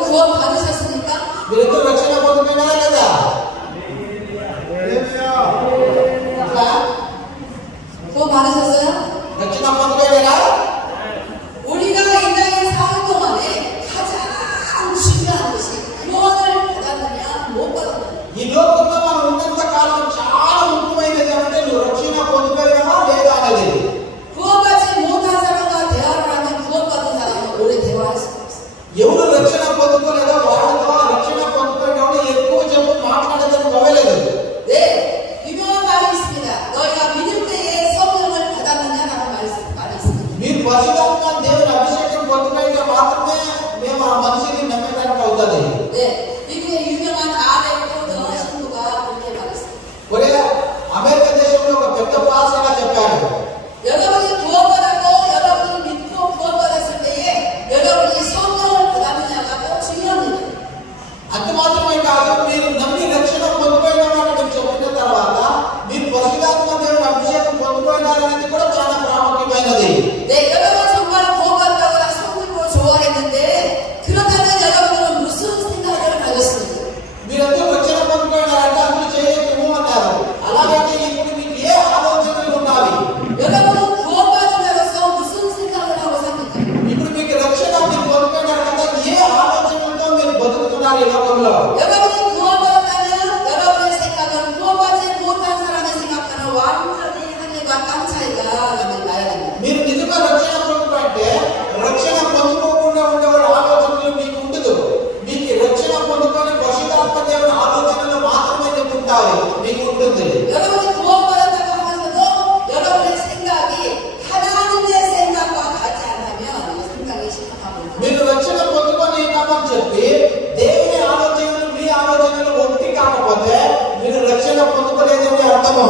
구원 받으셨습니까? మీరందరూ రక్షణ పొందుకున్నారా లేదా? 구원 받으셨어요? రక్షణ పొందుకున్నారా? 우리가 이 땅에 사는 동안에 가장 중요한 것이 구원을 받았느냐 못 받았느냐. ఈ లోకంలో మనం ఉన్నంత కాలం చాలా ముఖ్యమైనది అంటే నువ్వు రక్షణ పొందుకున్నావా లేదా అనేది. 구원받지 못한 사람과 대화를 하면 구원받은 사람은 오래 대화할 수 없어요. ఎవరు రక్షణ పొందుకోలేదో వాళ్ళతో రక్షణ పొందుకునేవాడు ఎక్కువ చెప్పు మాట్లాడేందుకు అవ్వలేదు. 네, 유명한 말이 있습니다. 너희가 믿을 때에 성령을 받았느냐라는 말이 있습니다. మీరు పరిశుద్ధాత్మ దేవుని అభిషేకం పొందుకుంటే మాత్రమే మేము ఆ మనిషిని నమ్మడానికి అవుతుంది. 네, 미국의 유명한 아레 코드 신부가 그렇게 말했어요. ఒరే అమెరికా దేశంలో ఒక పెద్ద పాస్టర్గా చెప్పాడు. 여러분이 구원받았고 여러분이 믿고 구원받았을 때에 여러분이 성령을 받았느냐가 더 중요한 일이에요. అంత మాత్రమే కాదు, మీరు నమ్మి రక్షణ పొందుకోయినామని మీరు చెప్పిన తర్వాత మీరు పరిశుద్ధాత్మ దేవుని అభిషేకం పొందుకోయినారనేది కూడా చాలా ప్రాముఖ్యమైనది. 네, 여러분 정말 구원받았다고 성령으로 좋아했는데 그렇다면 여러분은 무슨 생각을 가졌습니까? మీరందరూ రక్షణ పొందుకోయినారంటే అందరూ చేయలేము అన్నారు. అలాగైతే ఇప్పుడు మీకు ఏ ఆలోచనలు ఉన్నాయి? 여러분은 구원받은 자로서 무슨 생각을 하고 삽니까? ఇప్పుడు మీకు రక్షణ మీరు పొందుకోయినారు కదా, ఏ ఆలోచనలతో మీరు బతుకుతున్నారు ఈ లోకంలో? 여러분이 구원받았다면 여러분의 생각은 구원받지 못한 사람의 생각과는 완전히 하늘과 땅 차이가 나면 나야 됩니다. మీరు నిజంగా రక్షణ పొందుకుంటే రక్షణ పొందుకోకుండా ఉండేవాళ్ళ ఆలోచనలు మీకు ఉండదు. మీకు రక్షణ పొందుకొని పరిశుద్ధాత్మ దేవుని ఆలోచనలు మాత్రమే మీకు ఉంటాయి, మీకు ఉంటుంది. 여러분이 구원받았다고 하면서도 여러분의 생각이 하나님의 생각과 같지 않다면 이 생각이 심각합니다. మీరు రక్షణ పొందుకొని ఉన్నామని చెప్పి దేవుని ఆలోచనలు మీ ఆలోచనలు ఒకటి కాకపోతే మీరు రక్షణ పొందుకోలేదని అర్థము.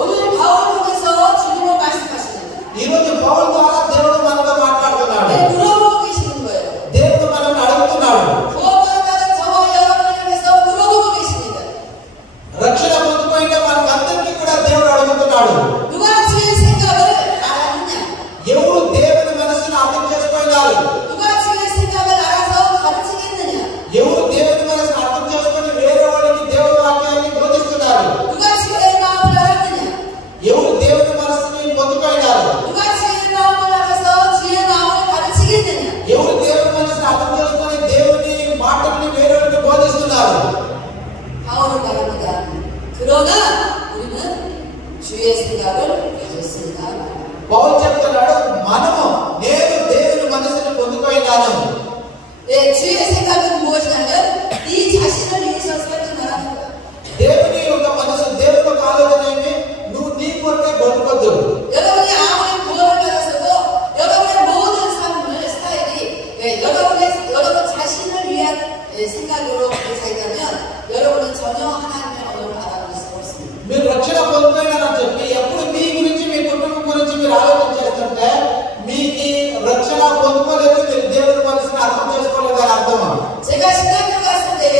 오늘 바울 통해서 주님은 말씀하십니다. ఈ రోజు పౌలు ద్వారా దేవుడు మనతో మాట్లాడుతున్నాడు. 네, 물어보고 계시는 거예요. దేవుడు మనల్ని అడుగుతున్నాడు. 구원받았다는 저와 여러분을 향해서 물어보고 계십니다. రక్షణ పొందుకుంటే మనకందరికీ కూడా దేవుడు అడుగుతున్నాడు. 누가 주의 생각을 알았느냐? ఎవరు దేవుని మనసును అర్థం చేసుకున్నారు? 누가 주의 생각을 알아서 가르치겠느냐? ఎవరు దేవుని మనసును అర్థం చేసుకొని వేరే వాళ్ళకి దేవుని వాక్యాన్ని బోధిస్తున్నారు? 누가 주의 마음을 알았느냐? ఎవరు దేవుని మనసుని పొందుకున్నారు? 누가 주의 마음을 알아서 주의 마음을 가르치겠느냐? ఎవరు దేవుని మనసును అర్థం చేసుకొని దేవుని మాటల్ని వేరే వాళ్ళకి బోధిస్తున్నారు? 바울은 말합니다. 그러나 우리는 주의 생각을 가졌습니다. పౌలు చెప్తున్నాడు, మనము నేను దేవుని మనసుని పొందుకున్నాను. 네, 주의 생각은 무엇이냐면 네 자신을 위해서 살펴나가는 거야. దేవుని యొక్క మనసు, దేవుని యొక్క ఆలోచన ఏమి? నువ్వు నీ కొరకే బతుకొద్దు. 여러분이 아무리 구원을 받았어도 여러분의 모든 삶을 스타일이 여러분 자신을 위한 생각으로 살다면 여러분은 전혀 하나님의 언어를 알아볼 수 없습니다. మీరు రక్షణ పొందుకున్నారని చెప్పి ఎప్పుడు మీ గురించి, మీ కుటుంబం గురించి మీరు ఆలోచన చేస్తుంటే మీకు రక్షణ పొందుకోలేదు, మీరు దేవుని మనసుని అర్థం చేసుకోలేదని అర్థం. 제가 신학교 갔을 때에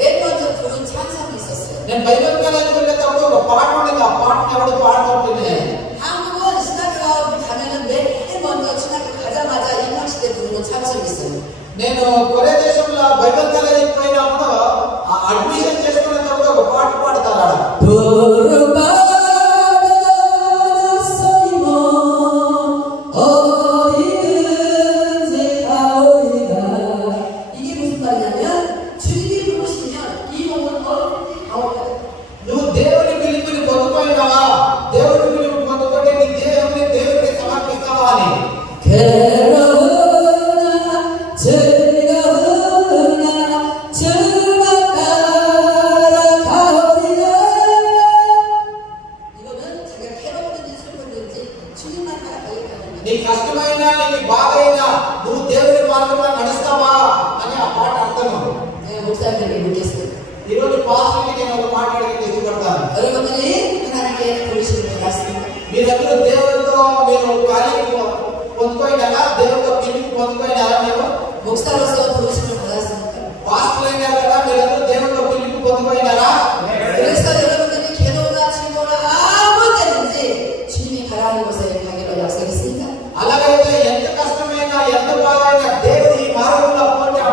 맨 먼저 부른 찬송이 있었어요. నేను బైబిల్ కాలేజీకి వెళ్ళేటప్పుడు ఒక పాట ఉండేది. ఆ పాటను ఎవడు పాడుతుంటుంది? 한국은 신학교 가면은 맨 먼저 신학교 가자마자 입학식 때 부르는 찬송이 있어요. నేను కొరియా దేశంలో బైబిల్ కాలేజీకి పోయినప్పుడు ఆ అడ్మిషన్ చేసుకునేటప్పుడు ఒక పాట పాడతారు. 이게 무슨 말이냐면 주님이 부르시면 이 몸은 얼굴이 나오거든. నువ్వు దేవుని పిలుపుని పొందుకోయినావా? దేవుని పిలుపు పొందుకుంటే నీ దేవునికి సమర్పిస్తావా అని. నీకు కష్టమైనా నీకు బాధైనా నువ్వు దేవుని మార్గంలో నడుస్తావా అని ఆ పాట అర్థం. 목사님들이 묻겠어요. ఈ రోజు పాస్టర్కి నేను ఒక మాట అడిగి ఇష్టపడతాను. 여러분들이 하나님께 부르심을 받았습니다. మీరందరూ దేవుడితో మీరు కార్యం పొందుకోయినారా? దేవుడితో పిలుపు పొందుకోయినారా? మీరు 목사로서 부르심을 받았습니까? పాస్టర్ అయినారు కదా, మీరందరూ దేవుడితో పిలుపు పొందుకోయినారా? 그래서 여러분들이 괴로우나 즐거우나 아무 때든지 주님이 가라는 곳에 가기로 약속했습니까? అలాగైతే ఎంత కష్టమైనా ఎంత బాధైనా దేవుడి మార్గంలో పోతే ఆ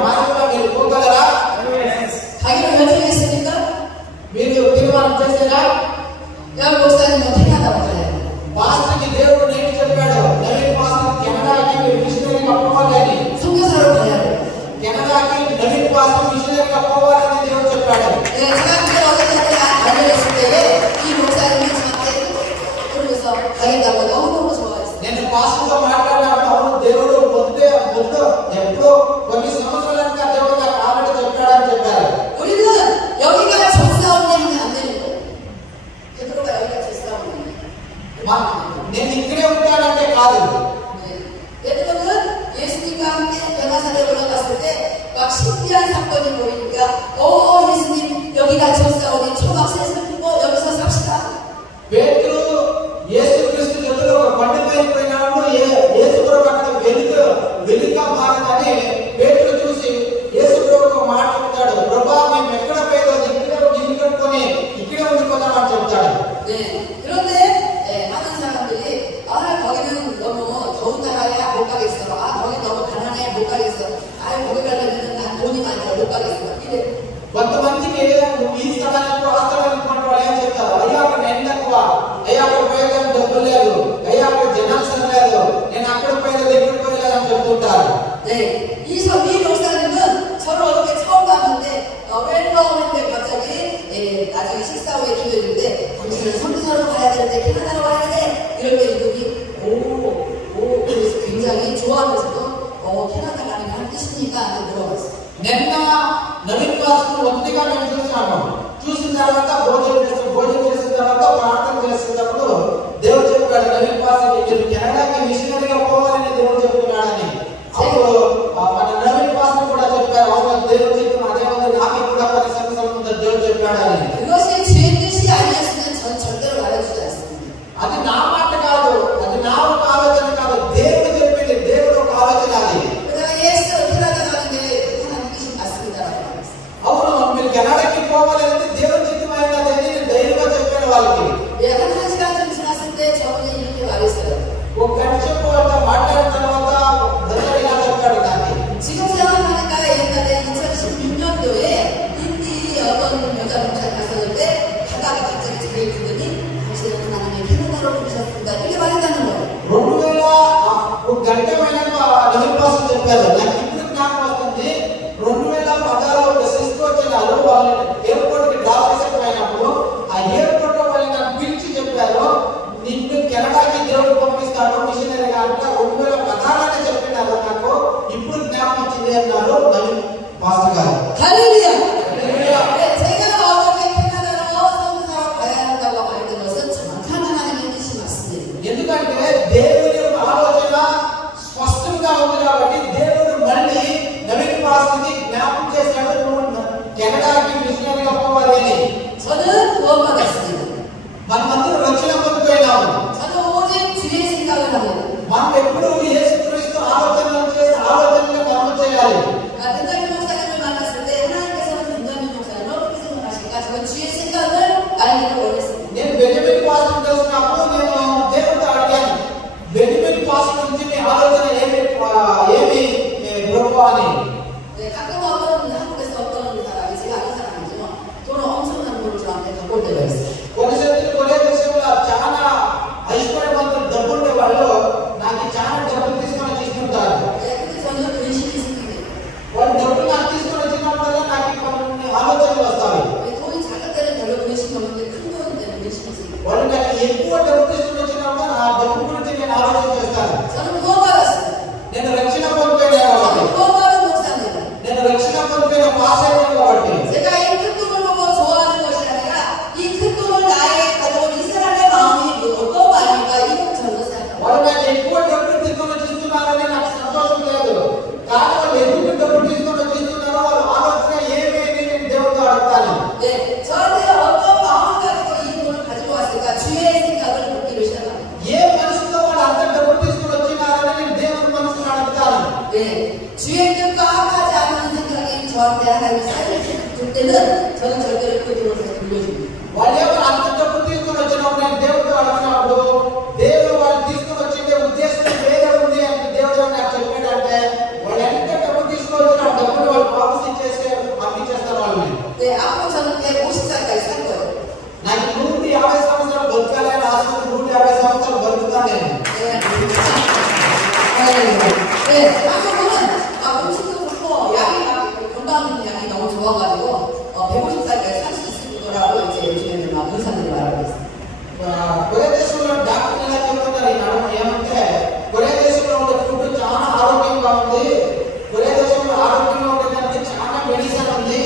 ఎలుక మారగానే పేతురు చూసి యేసు ప్రభువుకు మాట చెప్తాడు, ప్రభా మేము ఎక్కడ పోయేది ఇక్కడే ఇల్లు కట్టుకొని ఇక్కడే ఉండిపోతాం అని చెప్తాడు. 그런데 많은 사람들이 거기는 너무 더운 나라야 못 가겠어. 거기 너무 가난해 못 가겠어. 거기 가려면 난 돈이 많이 못 가겠어. 이래. కొంతమందికి ఈ స్థలానికి ఆ స్థలానికి వాళ్ళు ఏం చెప్తారు, అయ్యా అక్కడ ఎండ ఎక్కువ, అయ్యా అక్కడ పోయేదానికి డబ్బులు లేదు, అయ్యా అక్కడ జనాలు లేదు, నేను అక్కడ పోయేది ఇక్కడ పోయేది అని చెప్తుంటారు. 이 목사님은 저를 이렇게 처음 봤는데 웰컴인데 갑자기 나중에 식사 후에 기도했는데 당신은 선교사로 가야 되는데 캐나다로 가야 돼 이럴 때 이분이 그래서 굉장히 좋아하면서도 캐나다 가는 게 한 뜻입니까? 하고 물어봤어요. నిన్న నవీన్ పాస్టర్ ఒత్తిగా మేము చూసాము. చూసిన తర్వాత భోజనం చేసిన తర్వాత ప్రార్థన చేసేటప్పుడు దేవుడు చెప్పాడు, నవీన్ పాస్టర్ మీరు కెనడాకి మిషనరీగా పోవాలని దేవుడు చెప్తున్నాడని. అప్పుడు మన నవీన్ పాస్టర్ కూడా చెప్పారు, అవును దేవుడు చెప్పిన అదే ఉంది, నాకు కూడా కొన్ని సంవత్సరాల ముందు దేవుడు చెప్పాడని. 그것이 주의 뜻이 아니었으면 전 절대로 말해주지 않습니다. అది నా మాట కాదు, అది నా ఒక ఆలోచన కాదు, దేవుడు చెప్పింది, దేవుడు ఒక ఆలోచన అది. అవును మీరు కెనడాకి పోవాలని దేవుడు చిత్తమైనది అని నేను ధైర్యంగా చెప్పాను వాళ్ళకి. 한 시간 좀 지났을 때 저분이 이렇게 말했어요. ఒక గంట చెప్పు అంత మాట్లాడిన తర్వాత ఇలా చెప్పాడు దాన్ని. 지금 생각하니까 옛날에 2016년도에 인디 어떤 여자 목사 갔을 때 가다가 갑자기 제일 그더니 당신은 하나님의 캐나다로 부르셨습니다. 이렇게 말했다는 거예요. 2000 ఒక గంట అయినాక నవీన్ పాస్టర్ చెప్పారు, నాకు ఇప్పుడు జ్ఞాపకం వస్తుంది, 2016లో సిస్కో వచ్చేవాళ్ళు వాళ్ళు ఎయిర్పోర్ట్ కి డ్రాప్ చేసిపోయినప్పుడు ఆ ఎయిర్పోర్ట్ వాళ్ళు నాకు పిలిచి చెప్పారు, నిన్ను కెనడాకి దేవుడు పంపిస్తాడు మిషనరీగా అంటే 2016 చెప్పినారు. నాకు ఇప్పుడు జ్ఞాపకం వచ్చింది అన్నారు నవీన్ పాస్టర్ గారు. 할렐루야. 제가 어떻게 캐나다로 선교사로 가야 한다고 말했던 것은 정확한 하나님의 뜻이 맞습니다. ఎందుకంటే దేవుని యొక్క ఆలోచన స్పష్టంగా ఉంది కాబట్టి దేవుడు మళ్ళీ నవీన్ పాస్టర్కి జ్ఞాపకం చేశాడు, నువ్వు కెనడాకి మిషనరీగా పోవాలి అని. 저는 구원받았습니다. మనమందరూ రక్షణ పొందిపోయినాము. 저는 오직 주의 생각을 합니다. మనం ఎప్పుడు యేసుక్రీస్తు ఆలోచనలు చేసి ఆలోచనలు కర్మ చేయాలి. benjamin 목사님을 만났을 때 하나님께서는 benjamin 목사님을 어떻게 생각하실까? 저는 주의 생각을 알기를 원했습니다. నేను బెంజమిన్ పాస్టర్ కలిసినప్పుడు నేను దేవుడితో అడిగాను, బెంజమిన్ పాస్టర్ గురించి నీ ఆలోచన ఏమి ప్రభువా అని. 가끔 어떤 한국에서 어떤 사람이 제가 아는 사람이지만 돈을 엄청난 돈을 저한테 갖고 올 때가 있어요. కొన్నిసార్లు కొనే దేశంలో చాలా ఐశ్వర్యవంతులు డబ్బుండే వాళ్ళు నాకు చాలా డబ్బులు తీసుకొని తీసుకుంటారు. 근데 저는 근심이 생깁니다. వాళ్ళు డబ్బులు నాకు తీసుకొని వచ్చినప్పుడల్లా నాకు కొన్ని ఆలోచనలు వస్తాయి. 돈이 작을 때는 별로 근심이 없는데 큰 돈 때문에 근심이 생깁니다. వాళ్ళు నాకు ఎక్కువ డబ్బు తీసుకొని వచ్చినప్పుడు ఆ డబ్బు గురించి నేను ఆలోచన చేస్తాను. 저는 구원받았습니다. నేను రక్షణ పొందుకున్నాను కాబట్టి, 구원받은 목사입니다. నేను రక్షణ పొందుకున్న పాస్ అయ్యాను కాబట్టి, 제가 이 큰 돈을 보고 좋아하는 것이 아니라 이 큰 돈을 나에게 가져온 이 사람의 마음이 어떤 마음인가 이건 저는 생각합니다. వాళ్ళు నాకు ఎక్కువ డబ్బులు తీసుకొని వచ్చిస్తున్నారని నాకు సంతోషం లేదు, కానీ వాళ్ళు ఎందుకు డబ్బులు తీసుకొని వచ్చిస్తున్నారో వాళ్ళ ఆలోచన ఏమి అని నేను దేవుడితో అడుగుతాను. 저한테 어떤 마음을 가지고 이 돈을 가지고 왔을까 주의 생각을 묻기를 시작합니다. ఏ మనసుతో వాళ్ళు అంత డబ్బులు తీసుకొని వచ్చినారని నేను దేవుడి మనసును అడుగుతాను. 주의 뜻과 합하지 않는 생각이 저한테 하나님의 사연을 줄 때는 저는 절대로 그 돈을 다시 돌려줍니다. వాళ్ళు ఏమైనా అంత డబ్బులు తీసుకొని వచ్చినప్పుడు నేను దేవుడితో అడిగినప్పుడు దేవుడు వాళ్ళు తీసుకొని వచ్చిందే ఉద్దేశం వేరే ఉంది అని దేవుడు నాకు చెప్పాడంటే వాళ్ళు ఎంత డబ్బు తీసుకొని వచ్చిన ఆ డబ్బులు వాళ్ళు వాపస్ ఇచ్చేస్తే పంపించేస్తారు వాళ్ళని. 앞으로 저는 150살까지 살 거예요. నాకు 150 సంవత్సరాలు బతకాలని ఆశ, 150 సంవత్సరాలు బతుకుతాను నేను. 한국은 음식도 좋고 약이 건강 약이 너무 좋아가지고 150살까지 살 수 있을 거라고 이제 요즘에는 막 의사들이 말하고 있어요. కొరియా దేశంలో డాక్టర్లు ఎలా చెప్తున్నారు ఈ నడమ ఏమంటే, కొరియా దేశంలో ఉండే ఫుడ్ చాలా ఆరోగ్యంగా ఉంది, కొరియా దేశంలో ఆరోగ్యంగా ఉండడానికి చాలా మెడిసిన్ ఉంది,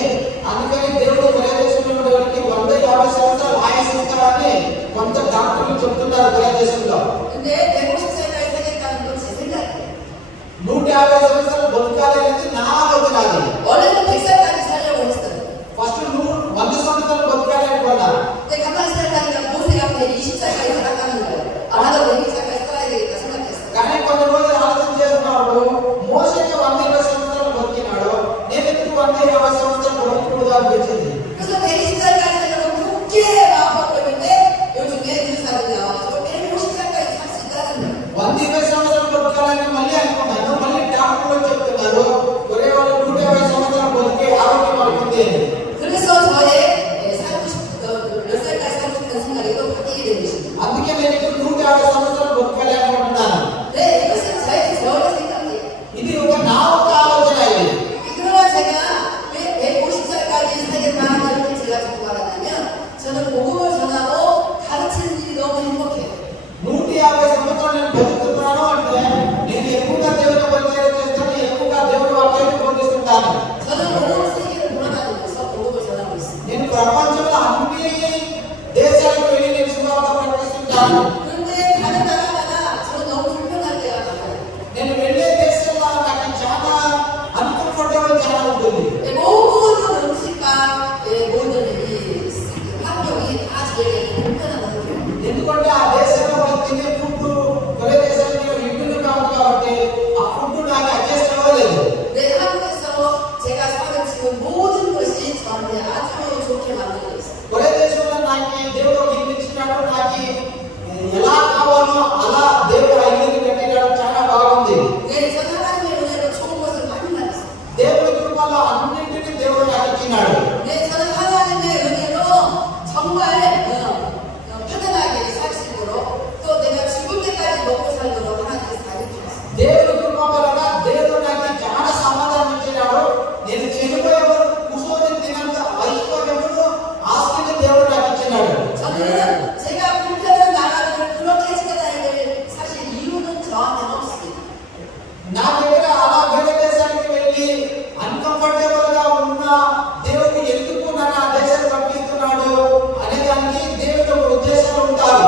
అందుకని దేవుడు కొరియా దేశంలో ఉండే వాళ్ళకి 150 సంవత్సరాలు ఆయుష్ ఇస్తారని కొంత డాక్టర్లు చెప్తున్నారు కొరియా దేశంలో. 근데 150살까지 살겠다는 건 제 생각이에요. 150 సంవత్సరాలు బతకాలి అనేది నా ఆలోచన. అది 원래는 100살까지 살려고 했어요. ఫస్ట్ 100 సంవత్సరాలు బతకాలి అనుకున్నాను. 근데 가만히 살다니까 모세가 120살까지 살았다는 거예요. 안 하다 100살까지 살아야 되겠다 생각했어요. కానీ కొన్ని రోజులు ఆలోచన చేస్తున్నప్పుడు మోస ఎలాగోనో అలా దేవుడు ఆ ఇల్లుని కట్టినాడు. చాలా బాగుంది. 네, 저는 하나님의 은혜로 좋은 것을 많이 만났어요. దేవుడి కృపలో అన్నింటినీ దేవుడు నాకు ఇచ్చినాడు. 네, 저는 하나님의 은혜로 정말 편안하게 살 수 있도록 또 내가 죽을 때까지 먹고 살도록 하나님께서 다 해주셨어요. దేవుడి కృప వలన దేవుడు నాకు చాలా సమాధానం ఇచ్చినాడు. నేను చనిపోయే వరకు కూర్చొని తినంత ఐశ్వర్యమును ఆస్తిని దేవుడు నాకు ఇచ్చినాడు. 저는 제가 불편한 나라를 그렇게 지나다니는 사실 이유는 저한테는 없습니다. నా దగ్గర అలా వేరే దేశానికి వెళ్ళి అన్కంఫర్టబుల్ గా ఉన్న దేవుడు ఎందుకు నన్ను ఆ దేశానికి పంపిస్తున్నాడు అనే దానికి దేవుడు ఒక ఉద్దేశాలు ఉంటాయి.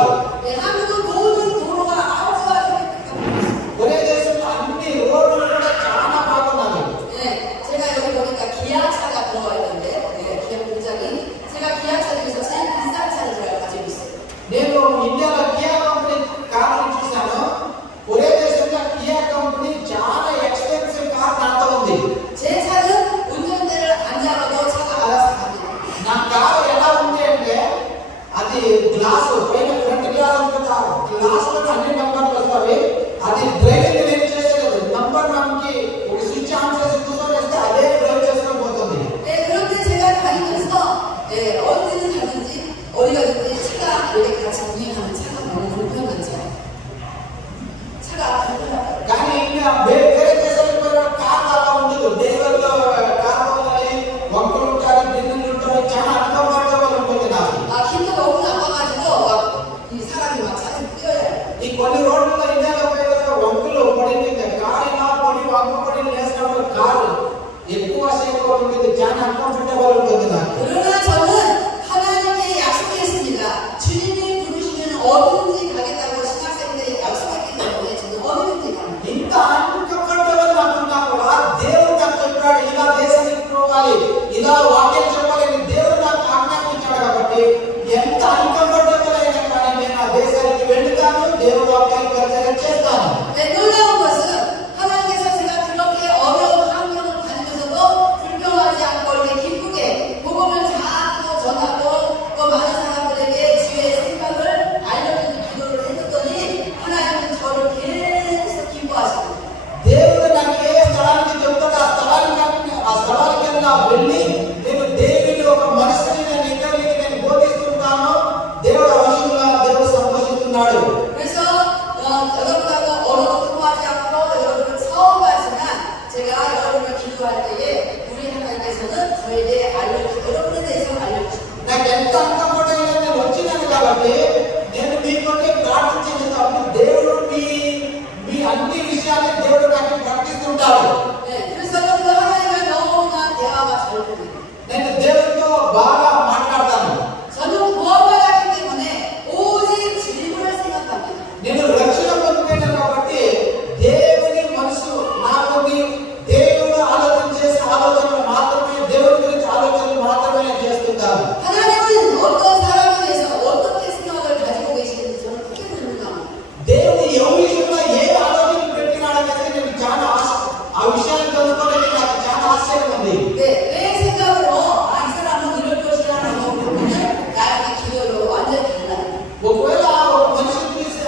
네, 한국은 모든 도로가 아주 깨끗합니다. ఒకే దేశంలో అన్ని రోడ్లు కూడా చాలా బాగున్నాయి. 네, 제가 여기 보니까 기아차가 들어와 있는데, 네, 기아 공장이 제가 기아차 중에서 제일 비싼 차를 제가 가지고 있어요. నేను ఇండియాలో కియా కంపెనీ కార్ని చూశాను. ఒకే దేశంలో కియా కంపెనీ చాలా ఎక్స్పెన్సివ్ కార్ నాతో ఉంది. 제 차는 운전대를 안 잡아도 차가 알아서 갑니다. నా కారు ఎలా ఉంది అంటే అది గ్లాస్ పైన ఫ్రంట్ గ్లాస్ ఉంటుంది. గ్లాస్ లో అన్ని నంబర్లు వస్తాయి. అది డ్రైవింగ్ నేను చేసేది. నంబర్ మనకి ఒక స్విచ్ ఆన్ చేసి కూర్చొని అదే డ్రైవ్ చేసుకొని పోతుంది. 네, 그런데 제가 다니면서 네, 어디든 가든지 어디 가든지 차가 이렇게 같이 운행하는 차가 너무 불편한 차예요. 차가 불편하더라고요. కానీ ఇంకా వేరే దేశాలకు పోయిన కార్ అలా ఉండదు. డ్రైవర్లో కార్ వాళ్ళని వంకలు ఉంటారు, దిన్నులు ఉంటారు. చాలా అన్కంఫర్టబుల్ ఉంటుంది నాకు. 아, 힘도 너무 나빠가지고 막 이 사람이 막 차를 뛰어야 돼. ఈ కొన్ని రోడ్లలో ఇండియాలో పోయి వంకులు పడింది. కారు ఇలా పడి వంకు పడి లేసినప్పుడు కారు ఎక్కువ సేపు ఉంటుంది. చాలా అన్కంఫర్టబుల్ ఉంటుంది నాకు. 그러나 저는 하나님께 약속했습니다. 주님이 부르시면 어디든지 가겠다고 신학생들이 약속했기 때문에 저는 어디든지 갑니다. ఇంత అన్కంఫర్టబుల్ నాకున్నా కూడా దేవుడు నాకు చెప్పాడు ఇలా దేశానికి పోవాలి, ఇలా వాక్యం చెప్పాలి అని దేవుడు నాకు ఆజ్ఞాపించాడు. కాబట్టి ఎంత అన్కంఫర్టబుల్ అయినా కానీ నేను ఆ దేశానికి వెళ్తాను. దేవుడు వాక్యాన్ని పరిచయం చేస్తాను. 네, 놀라운 것은 하나님께서 제가 그렇게 어려운 환경을 다니면서도 불평하지 않고 이렇게 기쁘게 복음을 자꾸 전하고 또 많은 사람들에게 주의 생각을 알려주는 기도를 해줬더니 하나님은 저를 계속 기뻐하십니다. దేవుడు నాకు ఏ స్థలానికి చెప్తాడో ఆ స్థలానికి వెళ్ళి నేను దేవుని ఒక మనసుని నేను ఇతరులకి నేను బోధిస్తుంటాను. దేవుడు ఆ విషయంలో దేవుడు సంతోషిస్తున్నాడు. 그래서 여러분하고 언어도 통하지 않고 여러분을 처음 봤지만 제가 여러분을 기도할 때에 우리 하나님께서는 저에게 여러분에 대해서 알려주십니다. నాకు ఎంత అన్కంఫర్టబుల్ గా నేను వచ్చినాను కాబట్టి నేను మీతోటి ప్రార్థన చేసేటప్పుడు దేవుడు మీ అన్ని విషయాన్ని దేవుడు నాకు ప్రకటిస్తుంటాడు. 네, 그래서 여러분 하나님과 너무나 대화가 잘 됩니다. నేను దేవుడితో బాగా మాట్లాడతాను. 저는 구원받았기 때문에 오직 주님을 생각합니다. నేను రక్షణ పొందుకున్నాను కాబట్టి దేవుని మనసు నాకుంది. దేవుడు ఆలోచన చేసే ఆలోచనలు మాత్రమే, దేవుడి గురించి ఆలోచనలు మాత్రమే నేను చేస్తుంటాను. 하나님은 어떤 사람에 대해서 어떻게 생각을 가지고 계시는지 저는 크게 궁금합니다. దేవుడు ఎవరి విషయంలో ఏ ఆలోచనలు పెట్టినాడనేది నేను చాలా ఆ విషయాన్ని తెలుసుకోవడానికి నాకు చాలా ఆశ్చర్యం ఉంది. 네, 내 생각으로 이 사람은 이럴 것이라는 거 보면 나의 기도로 완전히 달라요. ఒకవేళ ఒక మనిషిని చూసి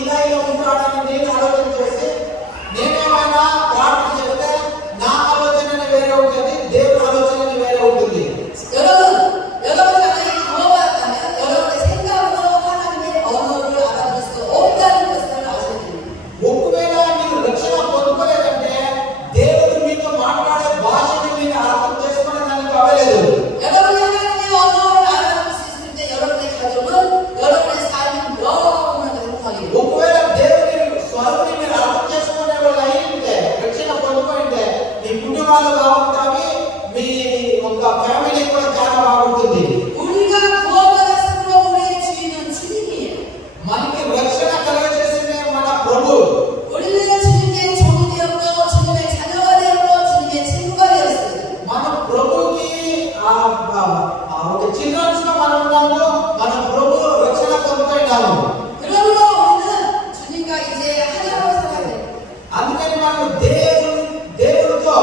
ఇలా ఇలా ఉంటాడని నేను ఆలోచన చేస్తే నేనేమైనా ప్రార్థన చేస్తే నా ఆలోచన వేరే ఉంటుంది, దేవుని ఆలోచన వేరే ఉంటుంది. 여러분 만약에 구원받았다면 여러분의 생각으로 하나님의 언어를 알아볼 수 없다는 것을 아셔야 됩니다. ఒకవేళ మీరు రక్షణ పొందుకోలేదంటే దేవుడు మీతో మాట్లాడే భాషని మీరు అర్థం చేసుకునే దానికి అవ్వలేదు. 여러분이 하나님의 언어를 알아볼 수 있을 때 여러분의 가족은 여러분의 삶은 너무나도 행복하게 ఒకవేళ దేవుని స్వరూపిని మీరు అర్థం చేసుకునే వాళ్ళు అయింటే రక్షణ పొందుకుంటే మీ కుటుంబాలు బాగుంటాయి, మీ ఒక ఫ్యామిలీ కూడా చాలా బాగుంటుంది. 우리가 구원받았으므로 우리의 주인은 주님이에요. మనకి రక్షణ కలుగజేసిందే మన ప్రభు. 우리는 주님의 종이 되었고 주님의 자녀가 되었고 주님의 친구가 되었어요. మన ప్రభుకి ఒక చిల్డ్రన్స్ గా మనం ఉన్నాము. మన ప్రభు రక్షణ పొందుకున్నాము. 그러므로 우리는 주님과 이제 하나로 살아야 돼요. అందుకని మనం దేవుడితో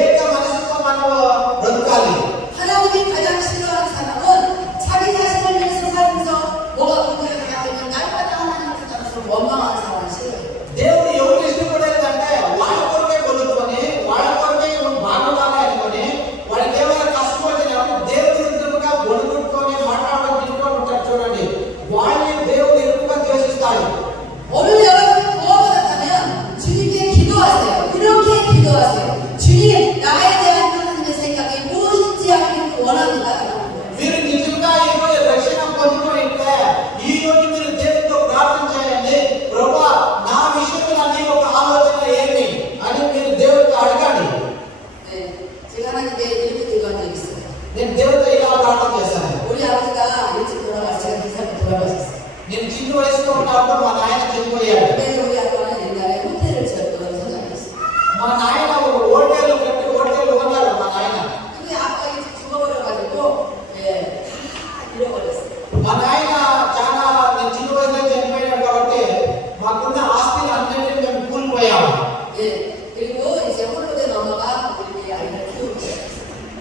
ఏకమైన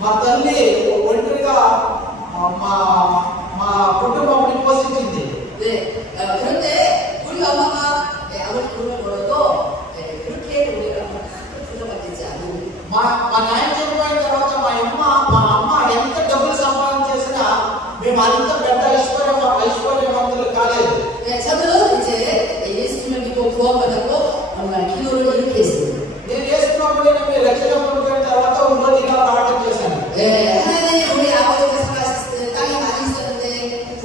మా తల్లి ఒంటరిగా మా కుటుంబాన్ని పోషించింది. 그런데 우리 엄마가 아무리 돈을 벌어도 그렇게 우리가 부담받지 않은. మా నాయన చనిపోయిన తర్వాత మా అమ్మ ఎంత డబ్బులు సంపాదించేసినా మేము అంత పెద్ద ఐశ్వర్యవంతులు కాలేదు. 저는 이제 예수님을 믿고 구원받았고 정말 기도를 이렇게 했어요. నేను 예수님을 రక్షణ పొందిన తర్వాత రోజు ఇలా ప్రార్థన చేశాను. 하나님 우리 아버지가 살아있을 때 땅이 많이 있었는데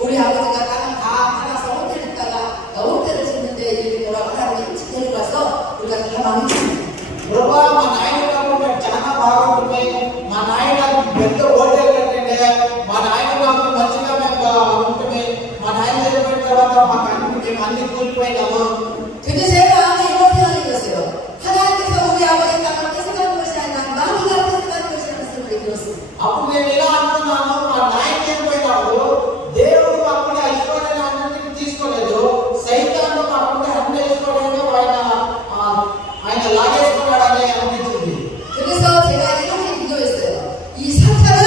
우리 아버지가 땅을 다 팔아서 호텔을 짓다가 호텔을 짓는데 이렇게 뭐라고 하나님이 일찍 데려가서 우리가 다 망했습니다. ప్రభా మా నాయన నాకు చాలా బాగుంటుంది. మా నాయన పెద్ద హోటల్ కట్టిండే. మా నాయన నాకు మంచిగా ఉంటుంది. మా నాయన చనిపోయిన తర్వాత మాకు మేము అన్ని కూలిపోయినాము. 근데 제 마음에 이런 생각이 들었어요. 하나님께서 우리 아버지 땅을 뺏어가는 것이 아니라 마귀가 뺏어가는 것이라는 생각이 들었어요. అప్పుడు నేను ఇలా అనుకున్నాను, మా నాయన చనిపోయినప్పుడు దేవుడు అక్కడ ఐశ్వర్యాన్ని తీసుకోలేదు. సైతాను అక్కడ అన్ని ఐశ్వర్యాన్ని ఆయన లాగేసుకున్నాడని అనిపించింది. 그래서 제가 이렇게 기도했어요. 이 사탄아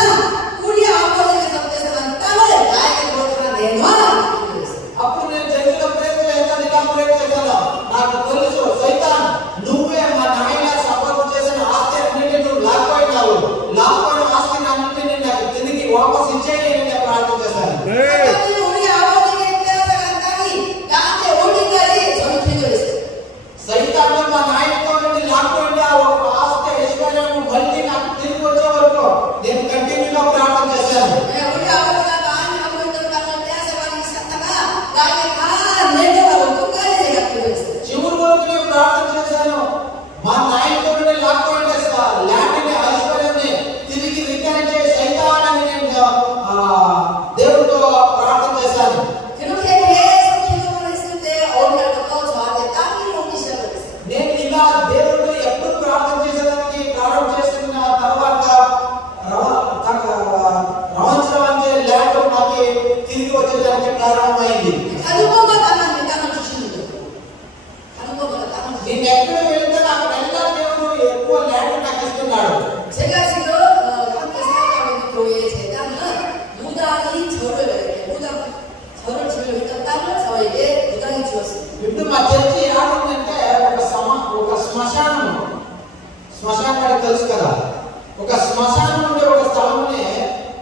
우리 아버지께서 뺏어간 땅을 나에게로 다 내놔. అప్పుడు నేను జరిగిన ప్రయత్నం నాకు తెలుసు సైతాన్ నువ్వే మా నాయన సంపాదన చేసిన ఆస్తి అన్నింటినీ నువ్వు లాక్కోయినావు. లాక్కోయిన ఆస్తిని అన్నింటినీ నాకు తిరిగి వాపస్ ఇచ్చేయని నేను ప్రార్థన చేశాను. 우리 아버지께 뺏어간 땅이 나한테 올 때까지 저는 기도했어요. సైతాన్ మా నాయనతో నుండి లాక్కోయిన ఒక ఆస్తి ఐశ్వర్యాన్ని మళ్ళీ నాకు తిరిగి వచ్చే వరకు నేను కంటిన్యూగా ప్రార్థన చేశాను. 우리 아버지가 많이 하고 있던 땅을 뺏어가는 이 사탄아 나에게 다 내려가고 끝까지 제가 기도했어요. చివరి వరకు నేను ప్రార్థన చేశాను. మా నాయనతో నుండి లాక్కోయిన ల్యాండ్ని ఐశ్వర్యాన్ని తిరిగి రిటర్న్ చేసే సైతాన్ అని నేను దేవుడితో ప్రార్థన చేశాను. 그렇게 계속 기도를 했을 때 어느 날부터 저한테 땅이 오기 시작했어요. నేను ఇలా దేవుడు ఎప్పుడు ప్రార్థన చేసేదానికి ప్రారంభం చేస్తున్న తర్వాత రవంచే ల్యాండ్ నాకు తిరిగి వచ్చేదానికి ప్రారంభమైంది. 가는 것마다 하나님이 땅을 주시는 거예요. 가는 것마다 땅을 주시는 నేను ఎక్కడ వెళ్తే నాకు వెళ్ళిన దేవుడు ఎక్కువ ల్యాండ్ నాకు ఇస్తున్నాడు. 제가 지금 함께 살아가고 있는 교회의 제 땅은 무당이 저를 지으려 했던 땅을 저에게 무당이 주었습니다. ఇప్పుడు మా చర్చి ఏడుందంటే ఒక శ్మశానం తెలుసు కదా, ఒక శ్మశానం ఉండే ఒక స్థలంని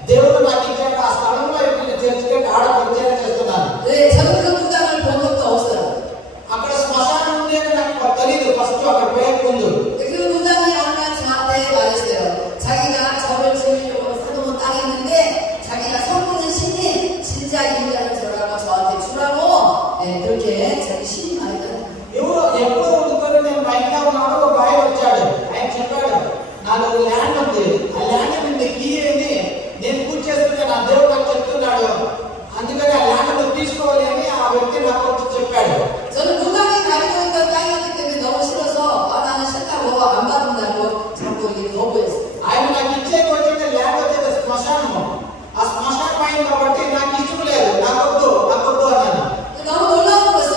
దేవుడు నాకు ఇచ్చాక ఆ స్థలంలో ఇప్పుడు చర్చికి ఆడ పరిచయం చేస్తున్నాను. 저는 그 무당을 본 적도 없어요. అక్కడ శ్మశానం ఉంది అని నాకు తెలియదు ఫస్ట్ అక్కడ పోయే ముందు. 그 무당이 어느 날 저한테 말했어요. 자기가 저를 지으려고 사놓은 땅이 있는데 자기가 섬기는 신이 진짜 이 무당을 들어가고 저한테 주라고 그렇게 자기 신이 말했더라고요. ఎవరు ఎప్పుడో ఉండుకొని నేను బయట ఉన్నాడు, ఒక ఆయన వచ్చాడు. ఆయన చెప్పాడు నాకు ల్యాండ్ ఉంది, ఆ ల్యాండ్ నిన్ను కీయని నేను పూజ చేస్తుంటే నా దేవుడు నాకు చెప్తున్నాడు, అందుకని ఆ ల్యాండ్ నువ్వు తీసుకోవాలి అని ఆ వ్యక్తి నాకు వచ్చి చెప్పాడు. 저는 무당이 가지고 있던 땅이었기 때문에 너무 싫어서 나는 싫다고 안 받는다고 자꾸 이렇게 거부했어요. ఆయన నాకు ఇచ్చేకి వచ్చిన ల్యాండ్ వచ్చేది శ్మశానము. ఆ శ్మశానం అయింది కాబట్టి నాకు ఇష్టలేదు, నాకొద్దు అన్నాను. 너무 놀라운 것은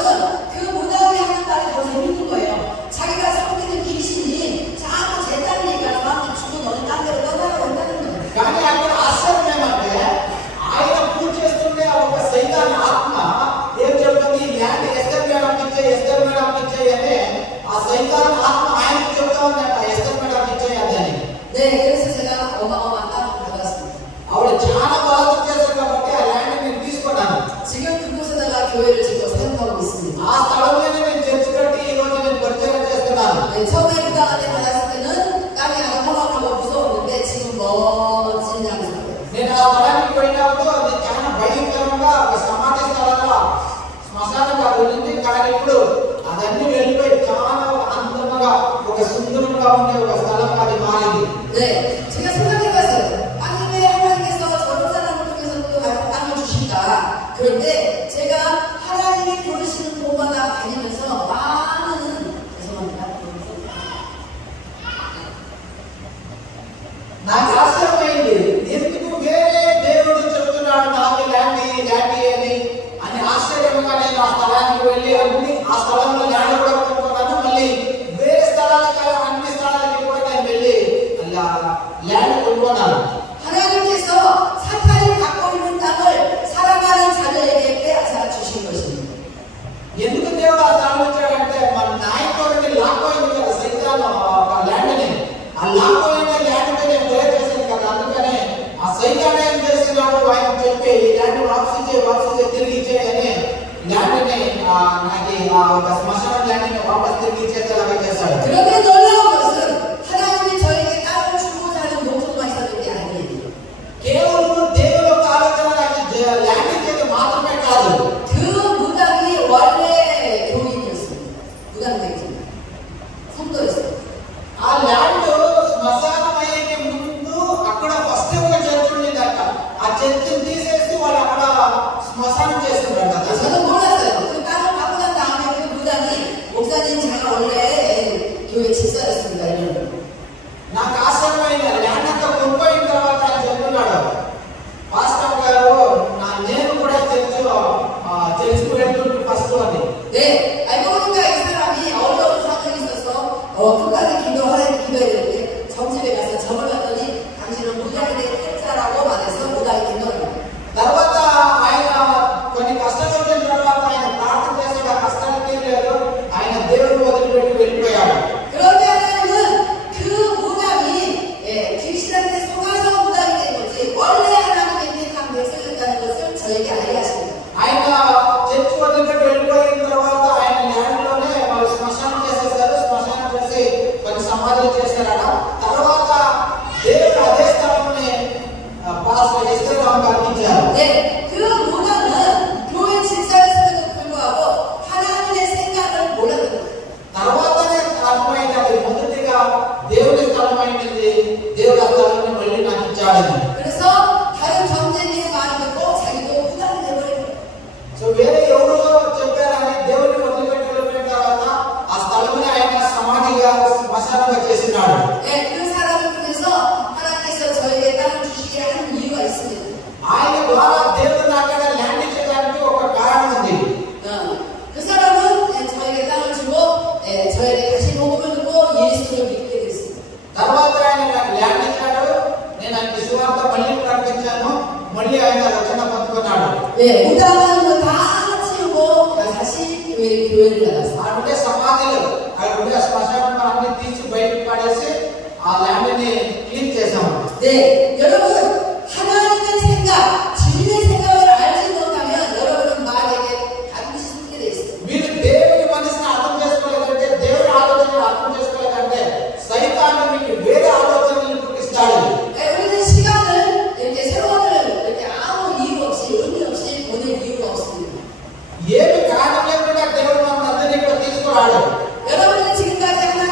그 무당이 하는 말이 더 재밌는 거예요. 자기가 섬기는 귀신이 자꾸 제 땅이니까 저한테 주고 너는 딴 데로 떠나라고 한다는 거예요. కానీ అక్కడ ఆశ్చర్యం ఏమంటే ఆయన పూజ చేస్తుంటే ఒక సైతాన్ ఆత్మ ఏం చెప్తుంది, ల్యాండ్ ఎస్తర్ మేడంకి ఇచ్చేయి అని ఆ సైతాన్ ఆత్మ ఆయనకు చెప్తా ఉందంట, ఎస్తర్ మేడంకి ఇచ్చేయాలి అని. 네, 그래서 제가 어마어마한 땅을 받았습니다. ఆవిడ చాలా బాగా చేశారు కాబట్టి ఆ ల్యాండ్ నేను తీసుకున్నాను. 지금 그곳에다가 교회를 짓고 사용하고 있습니다. ఆ స్థలంలోనే నేను చర్చి కట్టి ఈ రోజు నేను పరిచయం చేస్తున్నాను. 네, 처음에 무당한테 받았을 때는 땅이 아주 험악하고 무서웠는데 지금 멋진 양식이에요. నేను ఆ స్థలానికి పోయినప్పుడు అది చాలా భయంకరంగా ఒక సమాధి స్థలంగా శ్మశానంగా ఉంది. కానీ ఇప్పుడు అదన్నీ వెళ్ళిపోయి చాలా అందంగా ఒక సుందరంగా ఉండే ఒక స్థలంగా అది మారింది. 네, 제가 생각해봤어요. 아니 왜 하나님께서 저런 사람을 통해서 또 땅을 주실까? 그런데 제가 하나님이 부르시는 곳마다 다니면서 많은 죄송합니다. నాకు ఆశ్చర్యమైంది, ఎందుకు వేరే దేవుడు చెప్తున్నాడు నాకు ల్యాండ్ అని ఆశ్చర్యంగా నేను ఆ స్థలానికి వెళ్ళి అన్ని ఆ స్థలంలో ల్యాండ్ కూడా కొనుక్కున్నాను. మళ్ళీ వేరే స్థలాలకి అన్ని స్థలాలకి కూడా నేను వెళ్ళి ల్యాండ్ వాపసు తిరిగి ఇచ్చేయని ల్యాండ్ని నాకు ఒక శ్మశానం ల్యాండ్ని వాపసు తిరిగి ఇచ్చేసేలాగా చేశాడు. 그런데 놀라운 것은 하나님이 저에게 땅을 주고자 하는 목적만 있었던 게 아니에요. కేవలం దేవుని యొక్క ఆలోచన నాకు ల్యాండ్ ఇచ్చేది మాత్రమే కాదు. 그 무당이 원래 교인이었습니다. 무당이었습니다. 성도였어요. ఆ ల్యాండ్ శ్మశానం అయ్యే ముందు అక్కడ ఫస్ట్ ఒక చర్చ్ ఉండేదట. ఆ చర్చిని తీసేసి వాళ్ళు అక్కడ శ్మశానం చేస్తున్నారట. 저는 몰랐어요. 그 땅을 받고 난 다음에 그 무당이 목사님 제가 원래 교회 집사였습니다. 이런. నాకు ఆశ్చర్యమైన ల్యాండ్ అంతా కొనుక్కోయిన తర్వాత ఆయన చెప్తున్నాడు, పాస్టర్ గారు నేను కూడా చర్చికి వెళ్తుంటే ఫస్ట్ అని. 네, 알고 보니까 이 사람이 어려운 상황이 있어서 끝까지 기도하라는 기도해야 되는데 점집에 가서 점을 봤더니 당신은 무당이 될 팔자라고 말해서 무당이 기도를 해요. తర్వాత ఆయన కొన్ని కష్టాలు వచ్చిన తర్వాత ఆయన ప్రార్థన చేసి ఆ కష్టాలు తీరలేదు. ఆయన దేవుడు వదిలిపెట్టి వెళ్ళిపోయాడు. 그런데 하나님은 그 무당이 귀신한테 속아서 무당이 된 거지 원래 하나님의 택한 백성이었다는 것을 저에게 알게 하십니다. ఆయన చర్చి వదిలిపెట్టి వెళ్ళిపోయిన తర్వాత ఆయన ల్యాండ్లోనే వాళ్ళు శ్మశానం చేసేసారు. శ్మశానం చేసి కొన్ని సమాధులు చేశారట. తర్వాత దేవుడు అదే స్థలంని పాస్టర్ ఎస్తేరావుకి అర్పించారు. 네, 그 무당은 교회 집사였음에도 불구하고 하나님의 생각을 몰랐던 거예요. తర్వాతనే అర్థమైనది మొదటిగా దేవుడి స్థలమైనది, దేవుడు ఆ స్థలాన్ని మళ్ళీ నాకు ఇచ్చాడని. 그래서 다른 경제인의 말을 듣고 자기도 무당이 되어버린 거예요. సో వేరే ఎవరో చెప్పారని దేవుడిని వదిలిపెట్టి వెళ్ళిపోయిన తర్వాత ఆ స్థలంని ఆయన సమాధిగా శ్మశానంగా చేసినాడు. 네, 그 사람을 통해서 하나님께서 저에게 땅을 주시게 하는 이유가 있습니다. ఆయన ద్వారా దేవుడు నాకు ల్యాండ్ ఇచ్చడానికి ఒక కారణం ఉంది. 그 사람은 저에게 땅을 주고 저에게 다시 복음을 듣고 예수를 믿게 됐습니다. తర్వాత ఆయన నాకు ల్యాండ్ ఇచ్చాడు. నేను ఆయన సువార్త మళ్ళీ ప్రకటించాను. మళ్ళీ ఆయన రక్షణ పొందుకున్నాడు. 네, 무당하는 거 다 치우고 다시 교회를 나갔어요. అంటే సమాధిలో అక్కడ శ్మశానం అన్ని తీసి బయటకు పడేసి ఆ ల్యాండ్ని క్లీన్ చేసాము. 네, 여러분 하나님의 생각, 진리의 생각을 알지 못하면 여러분은 말에게 반드시 속게 돼 있어요. మీరు దేవుని మనసుని అర్థం చేసుకోలేదంటే, దేవుని ఆలోచనలు అర్థం చేసుకోలేదంటే సైతాను మీకు వేరే ఆలోచనలు పుట్టిస్తాడు. 우리는 시간을 이렇게 세월을 이렇게 아무 이유 없이 의미 없이 보낼 이유가 없습니다. ఏమి కారణం లేకుండా దేవుడు మన అందరినీ ఇక్కడ తీసుకురాడు. 여러분은 지금까지 하나님의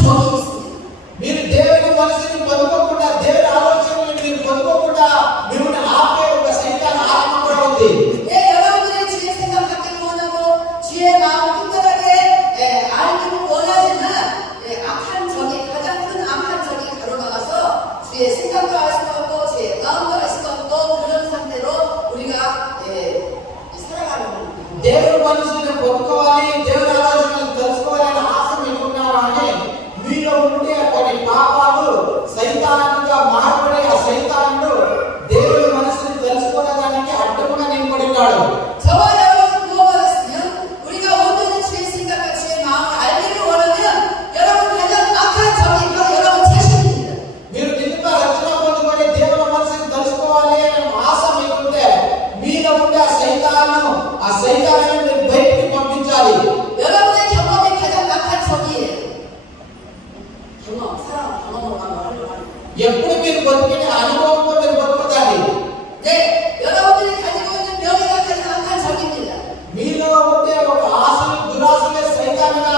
적이 있습니다. మీరు దేవుని మనసుని పొందుకోకుండా దేవుని ఆలోచనలను మీరు పొందుకోకుండా మిమ్మల్ని ఆపే ఒక సైతాన్ ఆత్మ కూడా ఉంది. 여러분들의 주의 생각 갖기를 원하고 주의 마음 흔들하게 알기를 원하지만 악한 적이 가장 큰 악한 적이 가로막아서 주의 생각도 알 수가 없고 주의 마음도 알 수가 없고 그런 상태로 우리가 살아가는 겁니다. దేవుని మనసుని పొందుకోవాలి, దేవుని ఆలోచనలను తెలుసుకోవాలని ఆశ మీకున్నారా అని మీలో ఉండే కొన్ని పాపాలు సైతానుగా మారబడి ఆ సైతానుడు దేవుని మనసుని తెలుసుకోవడానికి అడ్డముగా నిలబడినాడు. 저와 여러분 구원받았으면 우리가 온전히 주의 생각과 주의 마음을 알기를 원하면 여러분 가장 악한 적이 바로 여러분 자신입니다. మీరు నిజంగా రక్షణ పొందుకొని దేవుని మనసుని తెలుసుకోవాలి అనే ఆశ మీకుంటే మీలో ఉండే ఆ సైతాన్ని మీరు బయటికి పంపించాలి. 여러분의 경험이 가장 악한 적이에요. 사람 경험으로 하려고 하는 ఎప్పుడు మీరు బతికిన అనుభవంతో మీరు బతుకుతారు. 여러분들이 가지고 있는 명예가 가장 악한 적입니다. మీలో ఉండే ఒక ఆశలు దురాశలే సైతాన్గా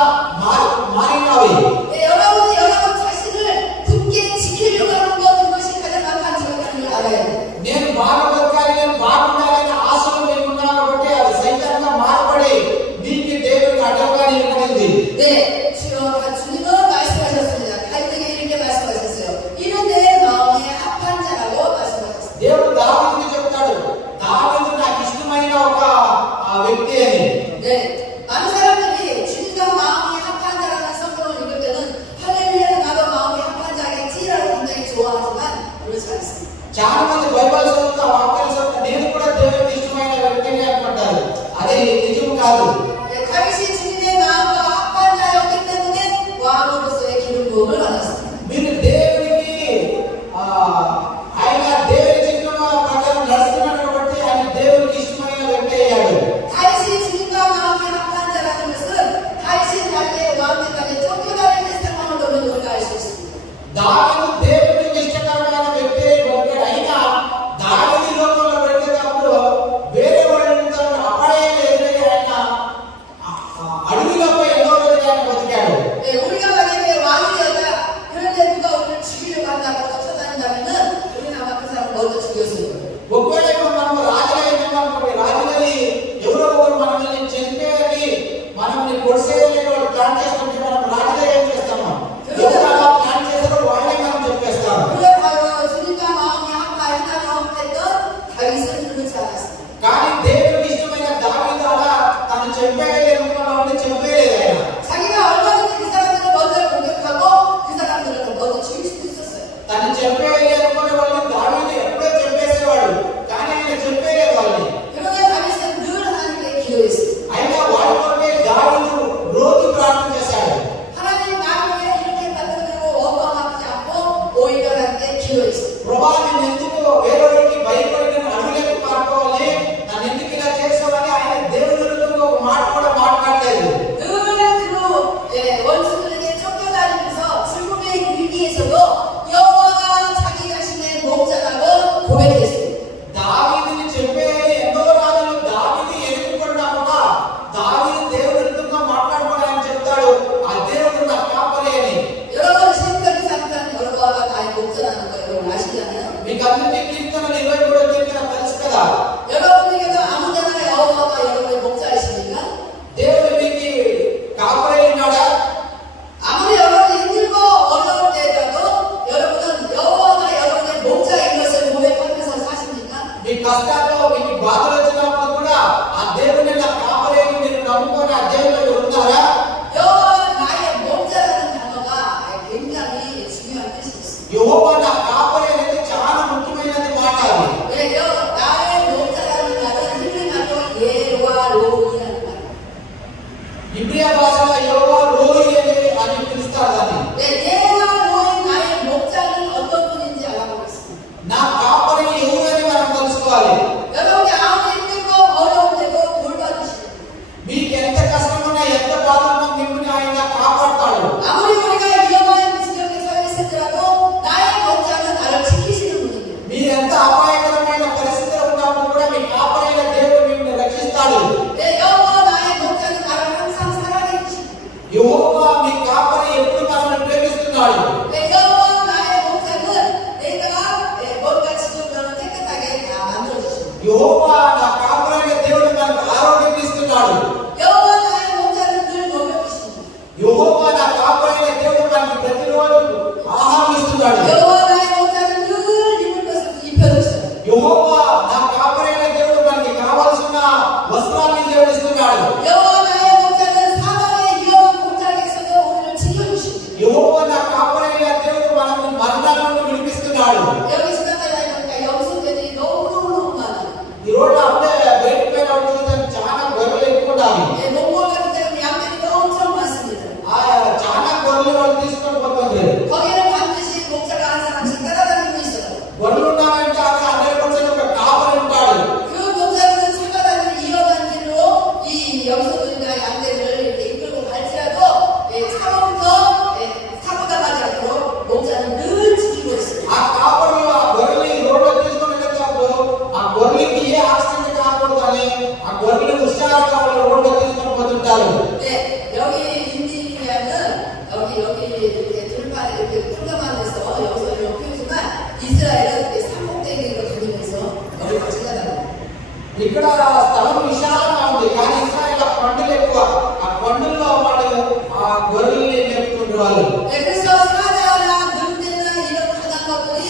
మారినవి. 여러분이 여러분 자신을 굳게 지키려고 하는 것 그것이 가장 악한 적이라는 걸 알아야 돼요. నేను బాగా బతకాలి, నేను బాగుండాలనే ఆశలు మీకున్నా కాబట్టి అది సైతాన్గా మారబడి మీకు దేవునికి అడ్డంగా నిలబడింది. 주님은 말씀하셨습니다. 다윗에게 이렇게 말씀하셨어요. 이는 내 마음에 합한 자라고 말씀하셨습니다. దేవుడు దావీదుకి చెప్తాడు, దావీదు నాకు ఇష్టమైన ఒక వ్యక్తి అని. 많은 사람들이 주님과 마음이 합한 자라는 성경을 읽을 때는 할렐루야 나도 마음이 합한 자겠지라고 굉장히 좋아하지만 그렇지 않습니다. చాలా మంది బైబిల్ చదువుతా వాక్యాలు చదువుతా నేను కూడా దేవునికి ఇష్టమైన వ్యక్తిని అనుకుంటారు. అది నిజం కాదు. 다윗이 주님의 마음과 합한 자였기 때문에 왕으로서의 기름 부음을 받았습니다. మీరు దేవునికి ఆయన దేవుని చిత్తం ప్రకారం నడుస్తున్నాడు కాబట్టి ఆయన దేవునికి ఇష్టమైన వ్యక్తి అయ్యాడు. 다윗이 주님과 마음이 합한 자라는 것은 다윗이 나중에 왕때까지 쫓겨다니는 상황을 보면 우리가 알 수 있습니다. దావీదు దేవునికి ఇష్టకరమైన వ్యక్తి బతికాడు. అయినా దావీదు లోకంలో బ్రతికేటప్పుడు వేరే వాళ్ళతో అప్పుడే ఎదురయ్యి ఆయన అడవిలోకి ఎన్నో రోజులు ఆయన బతికాడు. 우리가 만약에 왕이 되었다 그런데 누가 우리를 죽이려고 한다고 쫓아다닌다면은 우리는 아마 그 사람을 먼저 죽였을 거예요. ఒకవేళ ఇప్పుడు మనం రాజుగా అయినామనుకోండి, రాజుగారి ఎవరో ఒకరు మనల్ని చంపేయాలి, మనల్ని పొడిసేయాలని వాళ్ళు ప్లాన్ చేస్తుంటే మనం రాజుగా ఏం చేస్తాము? ఎవరు అలా ప్లాన్ చేస్తారో వాళ్ళే మనం చెప్పేస్తాము. 그래 바로 주님과 마음이 합하였다고 했던 다윗은 그렇지 않았습니다. కానీ దేవునికి ఇష్టమైన దావీదు అలా తను చంపేయాలి అనుకున్న వాళ్ళని చంపేయలేదు ఆయన. 자기가 얼마든지 그 사람들을 먼저 공격하고 그 사람들을 먼저 죽일 수도 있었어요. తను చంపేయాలి అనుకునే వాళ్ళని దావీదు ఎప్పుడో చంపేసేవాడు, కానీ ఆయన చంపేయలేదు వాళ్ళని. 그러나 다윗은 늘 하나님께 기도했어요. అయినా వాళ్ళ కొరకే దావీదు రోజు ప్రార్థన చేశాడు. 하나님 나를 왜 이렇게 만들고 원망하지 않고 오히려 하나님께 기도했어요. ప్రభా నేను ఎందుకు వేరొకరికి భయపడి నేను అడుగులకు పాడుకోవాలి, నన్ను ఎందుకు ఇలా చేసావని ఆయన దేవుడితో ఒక మాట కూడా మాట్లాడలేదు. 늘 원수들에게 쫓겨다니면서 죽음의 위기에서도 여호와가 자기 자신의 목자라고 고백했어요. దావీదుని చెప్పేయాలి ఎన్నో రాజులు దావీదు ఎదుర్కొన్నా కూడా దావీదు దేవుడితో మాట్లాడుకొని ఆయన చెప్తాడు, ఆ దేవుడు నా కాపరి అని. 여러분 지금까지 살던 여호와가 나의 목자라는 거 여러분 아시잖아요. మీకు అందరికీ కీర్తనలు 23వ కీర్తన తెలుసు కదా. 여러분에게도 아무데나 여호와가 여러분의 목자이십니까? దేవుడు మీకు కాపరి ఉన్నాడా? 아무리 여러분이 힘들고 어려울 때라도 여러분은 여호와가 여러분의 목자인 것을 고백하면서 사십니까? మీ కష్టాల్లో మీకు బాధలు వచ్చినప్పుడు కూడా ఆ దేవుని నా కాపరి అని మీరు నమ్ముకొని ఆ దేవుడు ఉన్నారా? 여호와가 나의 목자라는 단어가 굉장히 중요한 뜻이 있습니다. యెహోవా నా కాపరి అనేది చాలా ముఖ్యమైనది మాట అది. 왜요? 나의 목자라는 말은 히브리 말로 예와 로이라는 말. ఇబ్రియా భాషలో యెహోవా రోయి అని పిలుస్తారు దాన్ని. 예와 로이 나의 목자는 어떤 분인지 알아보겠습니다. నా కాపరి ఎవరని మనం తెలుసుకోవాలి. 이렇게 들판에 이렇게 꿀가만해서 여기서 이렇게 피우지만 이스라엘은 삼복대기로 다니면서 여기를 지나다니다. ఇక్కడ స్థలం విశాలంగా ఉంది కానీ ఇశ్రాయేల్ కొండలు ఎక్కువ ఆ కొండల్లో వాళ్ళు ఆ గొర్రెల్ని మేపుకునే వాళ్ళు. 그래서 사자나 늑대나 이런 가난 것들이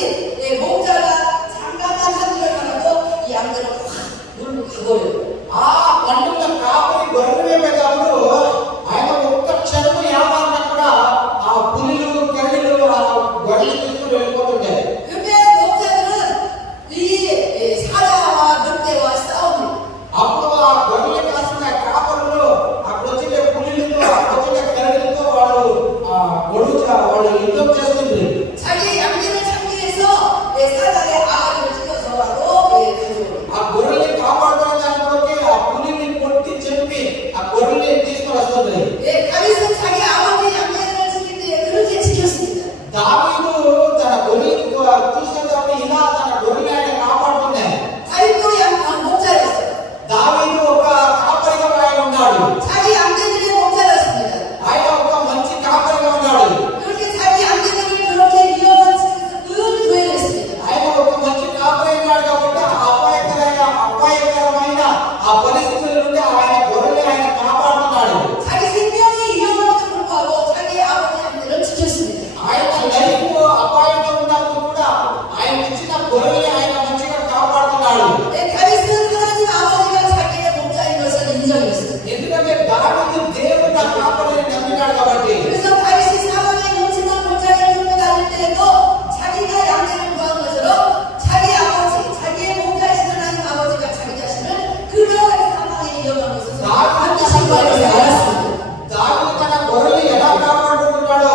목자가 잠깐만 하늘을 가라도 이 양들을 확 물고 가버려요. ఆ కొండల కాపరి గొర్రె మేపేటప్పుడు ఆయన ఒక్క క్షణం యావన్నా కూడా ఆ పులిలు కరడిలు ఆ గొర్రెలు తీసుకుని వెళ్ళిపోతుంటాయి. 근데 목자들은 이 사자와 늑대와 싸웁니다. అప్పుడు ఆ గొర్రెలు కాసిన కాపరులు అక్కడ వచ్చిన పులిలతో అక్కడ వచ్చిన కరడిలతో వాళ్ళు వాళ్ళు యుద్ధం చేస్తుంది. 자기 양들을 찾기 위해서 사자의 아가리를 찍어서라도 가져옵니다. ఆ గొర్రెల్ని కాపాడుకునే దాని కొరకే ఆ పులిని కొట్టి చెప్పి ఆ గొర్రెల్ని తీసుకుని వస్తుంది. 다윗은 자기 아버지 양들을 지킬 때 그렇게 지켰습니다. దావీదు తన గొర్రెలు చూసేటప్పుడు ఇలా తన గొర్రెల్ని ఆయన కాపాడుతున్నాయి. 다윗도 목자였어요. దావీదు ఒక కాపరిగా ఆయన ఉన్నాడు. 자기 양들의 목자였습니다. ఆయన ఒక మంచి కాపరిగా ఉన్నాడు. 그렇게 자기 양들을 그렇게 위험한 곳에서 늘 구해냈습니다. ఆయన ఒక మంచి కాపరి ఉన్నాడు కాబట్టి అపాయకరమైన ఆ పరిస్థితుల నుండి ఆయన గొర్రెల్ని ఆయన కాపాడుతున్నాడు. 자기 생명이 위험함에도 불구하고 자기 아버지 양들을 지켰습니다. ఆయన లైఫ్ అపాయంగా ఉన్నప్పుడు కూడా ఆయన ఇచ్చిన గొర్రెల్ని ఆయన మంచిగా కాపాడుతున్నాడు. 다윗은 하나님 아버지가 자기의 목자인 것을 인정했어요. ఎందుకంటే దావీదు దేవుడు నా కాపరిని నమ్మినాడు కాబట్టి. 그래서 다윗이 사방에 넘치는 목자를 들고 다닐 때에도 자기가 양들을 구한 것처럼 자기 아버지, 자기의 목자이신 하나님 아버지가 자기 자신을 그런 사방에 위험한 곳에서 반드시 구하려고 알았습니다. దావీదు తన గొర్రెల్ని ఎలా కాపాడుకుంటున్నాడో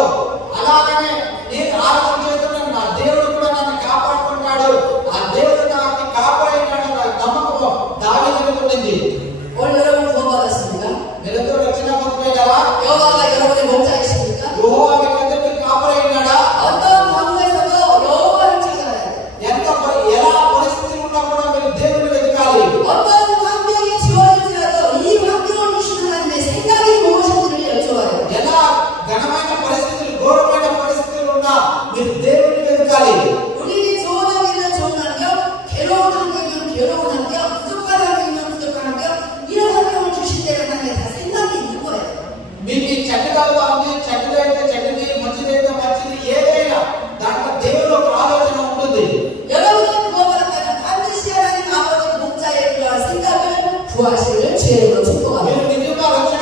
అలాగనే నేను ఆరాధన చేస్తున్నాను, నా దేవుడు కూడా నన్ను కాపాడుకుంటున్నాడు, ఆ దేవుడు నాకు కాపాడినాడు నా నమ్మకం దావీదుకు ఉంది. 오늘 여러분 구원받았습니까? మీరందరూ రక్షణ పొందుకున్నారా? 여호와가 여러분의 목자이십니까? యెహోవా మీకందరికీ కాపాడినాడా? 어떤 경우에서도 여호와를 찾아야 돼요. ఎలా పరిస్థితి ఉన్నా కూడా మీరు దేవుని వెతకాలి. 어떤 환경이 지워질지라도 이 환경을 주신 하나님의 생각이 무엇인지를 여쭤봐야 돼요. ఎలా ఘనమైన పరిస్థితులు ఘోరమైన పరిస్థితులు ఉన్నా మీరు దేవుని వెతకాలి. 우리에게 좋은 환경이면 좋은 환경, 괴로운 환경이면 괴로운 환경, 부족한 환경이면 부족한 환경, 이런 환경을 주실 때 하나님의 다 생각이 있는 거예요. మీకు చెడ్డగా ఉంది, చెడ్డదైతే చెడ్డది, మంచిదైతే మంచిది, ఏదైనా దాంట్లో దేవుని ఒక ఆలోచన ఉంటుంది. 여러분이 구원받았다면 반드시 하나님 아버지 목자의 그러한 생각을 구하시를 주의로 축복합니다. మీరు నిజంగా రక్షణ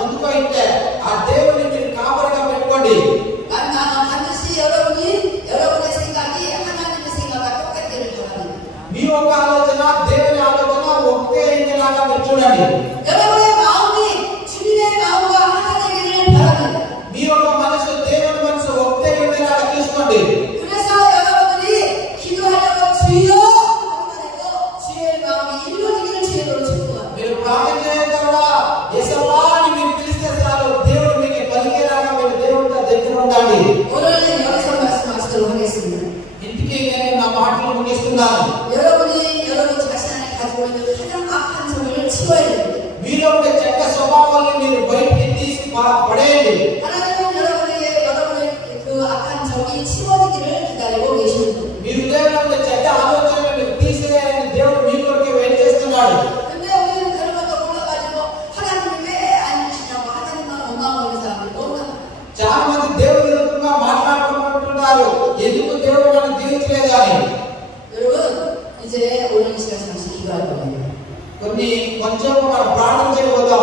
పొందుకుంటే ఆ దేవుని మీరు కాపరిగా పెట్టుకోండి. 반드시 여러분의 생각이 하나님의 생각과 똑같기를 바랍니다. మీ యొక్క ఆలోచన దేవుని ఆలోచన ఒకే ఇంటిలాగా మీరు చూడండి. 여러분의 마음이 주님의 마음과 하나 되기를 바랍니다. మీ యొక్క మనసు దేవుని మనసు ఒకే ఇంటిలాగా తీసుకోండి. 그래서 여러분들이 기도하려고 주여 하면서 주의 마음이 이루어지기를 주의로 축복합니다. మీరు ప్రార్థన చేయడం ద్వారా యేసయ్యా అని మీరు పిలిస్తే చాలు దేవుడు మీకు పలికేలాగా మీరు దేవుడితో దగ్గర ఉండండి. 오늘 여기서 말씀하시도록 하겠습니다. ఇంటికి నేను నా మాటలు ముగిస్తున్నాను. 여러분 자신 안에 가지고 있는 가장 악한 성을 치워야 됩니다. మీలో ఉండే చెడ్డ స్వభావాన్ని మీరు బయటికి తీసి పడేయండి. 하나님은 여러분의 그 악한 적이 치워지기를 기다리고 계십니다. మీ హృదయంలో ఉండే చెడ్డ ఆలోచనలను తీసివేయాలని దేవుడు మీ కొరకు వెయిట్ చేస్తున్నాడు. 근데 우리는 그런 것도 몰라가지고 하나님이 왜 안 주시냐고 하나님만 원망하는 사람들이 너무나 చాలా మంది దేవుడి విరుద్ధంగా మాట్లాడుకుంటున్నారు, ఎందుకు దేవుడు నన్ను దీవించలేదని. 여러분 이제 오늘 이 시간 잠시 기도할 겁니다. కొంచెం మనం ప్రార్థన చేయబోతాం.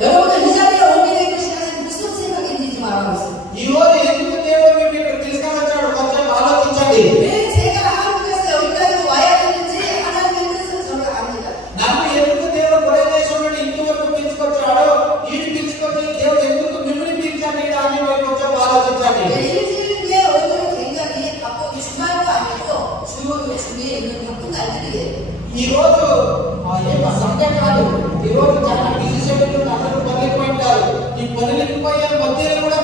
여러분들 이 자리에 오게 된 것이 하나님 무슨 생각인지 말하겠어요. ఈ రోజు ఎందుకు దేవుడు మీకు తీసుకువచ్చాడు కొంచెం ఆలోచించండి. 왜 제가 한국에서 여기까지 와야 되는지 하나님의 뜻은 저를 압니다. నన్ను ఎందుకు దేవుడు కొరే దేశం నుండి ఇంతవరకు పిలుచుకొచ్చాడు, ఈయన పిలుచుకొచ్చి దేవుడు ఎందుకు మిమ్మల్ని పిలిచాడు అని మీరు కొంచెం ఆలోచించండి. 일주일에 오늘은 굉장히 바쁜 주말도 아니고 주에 있는 바쁜 날들이에요. ఈ రోజు ఏమో సండే కాదు, ఈ రోజు చాలా బిజీ షెడ్యూల్ అందరూ పనులకి పోయింటారు. ఈ పనులకి పోయే మధ్యలో కూడా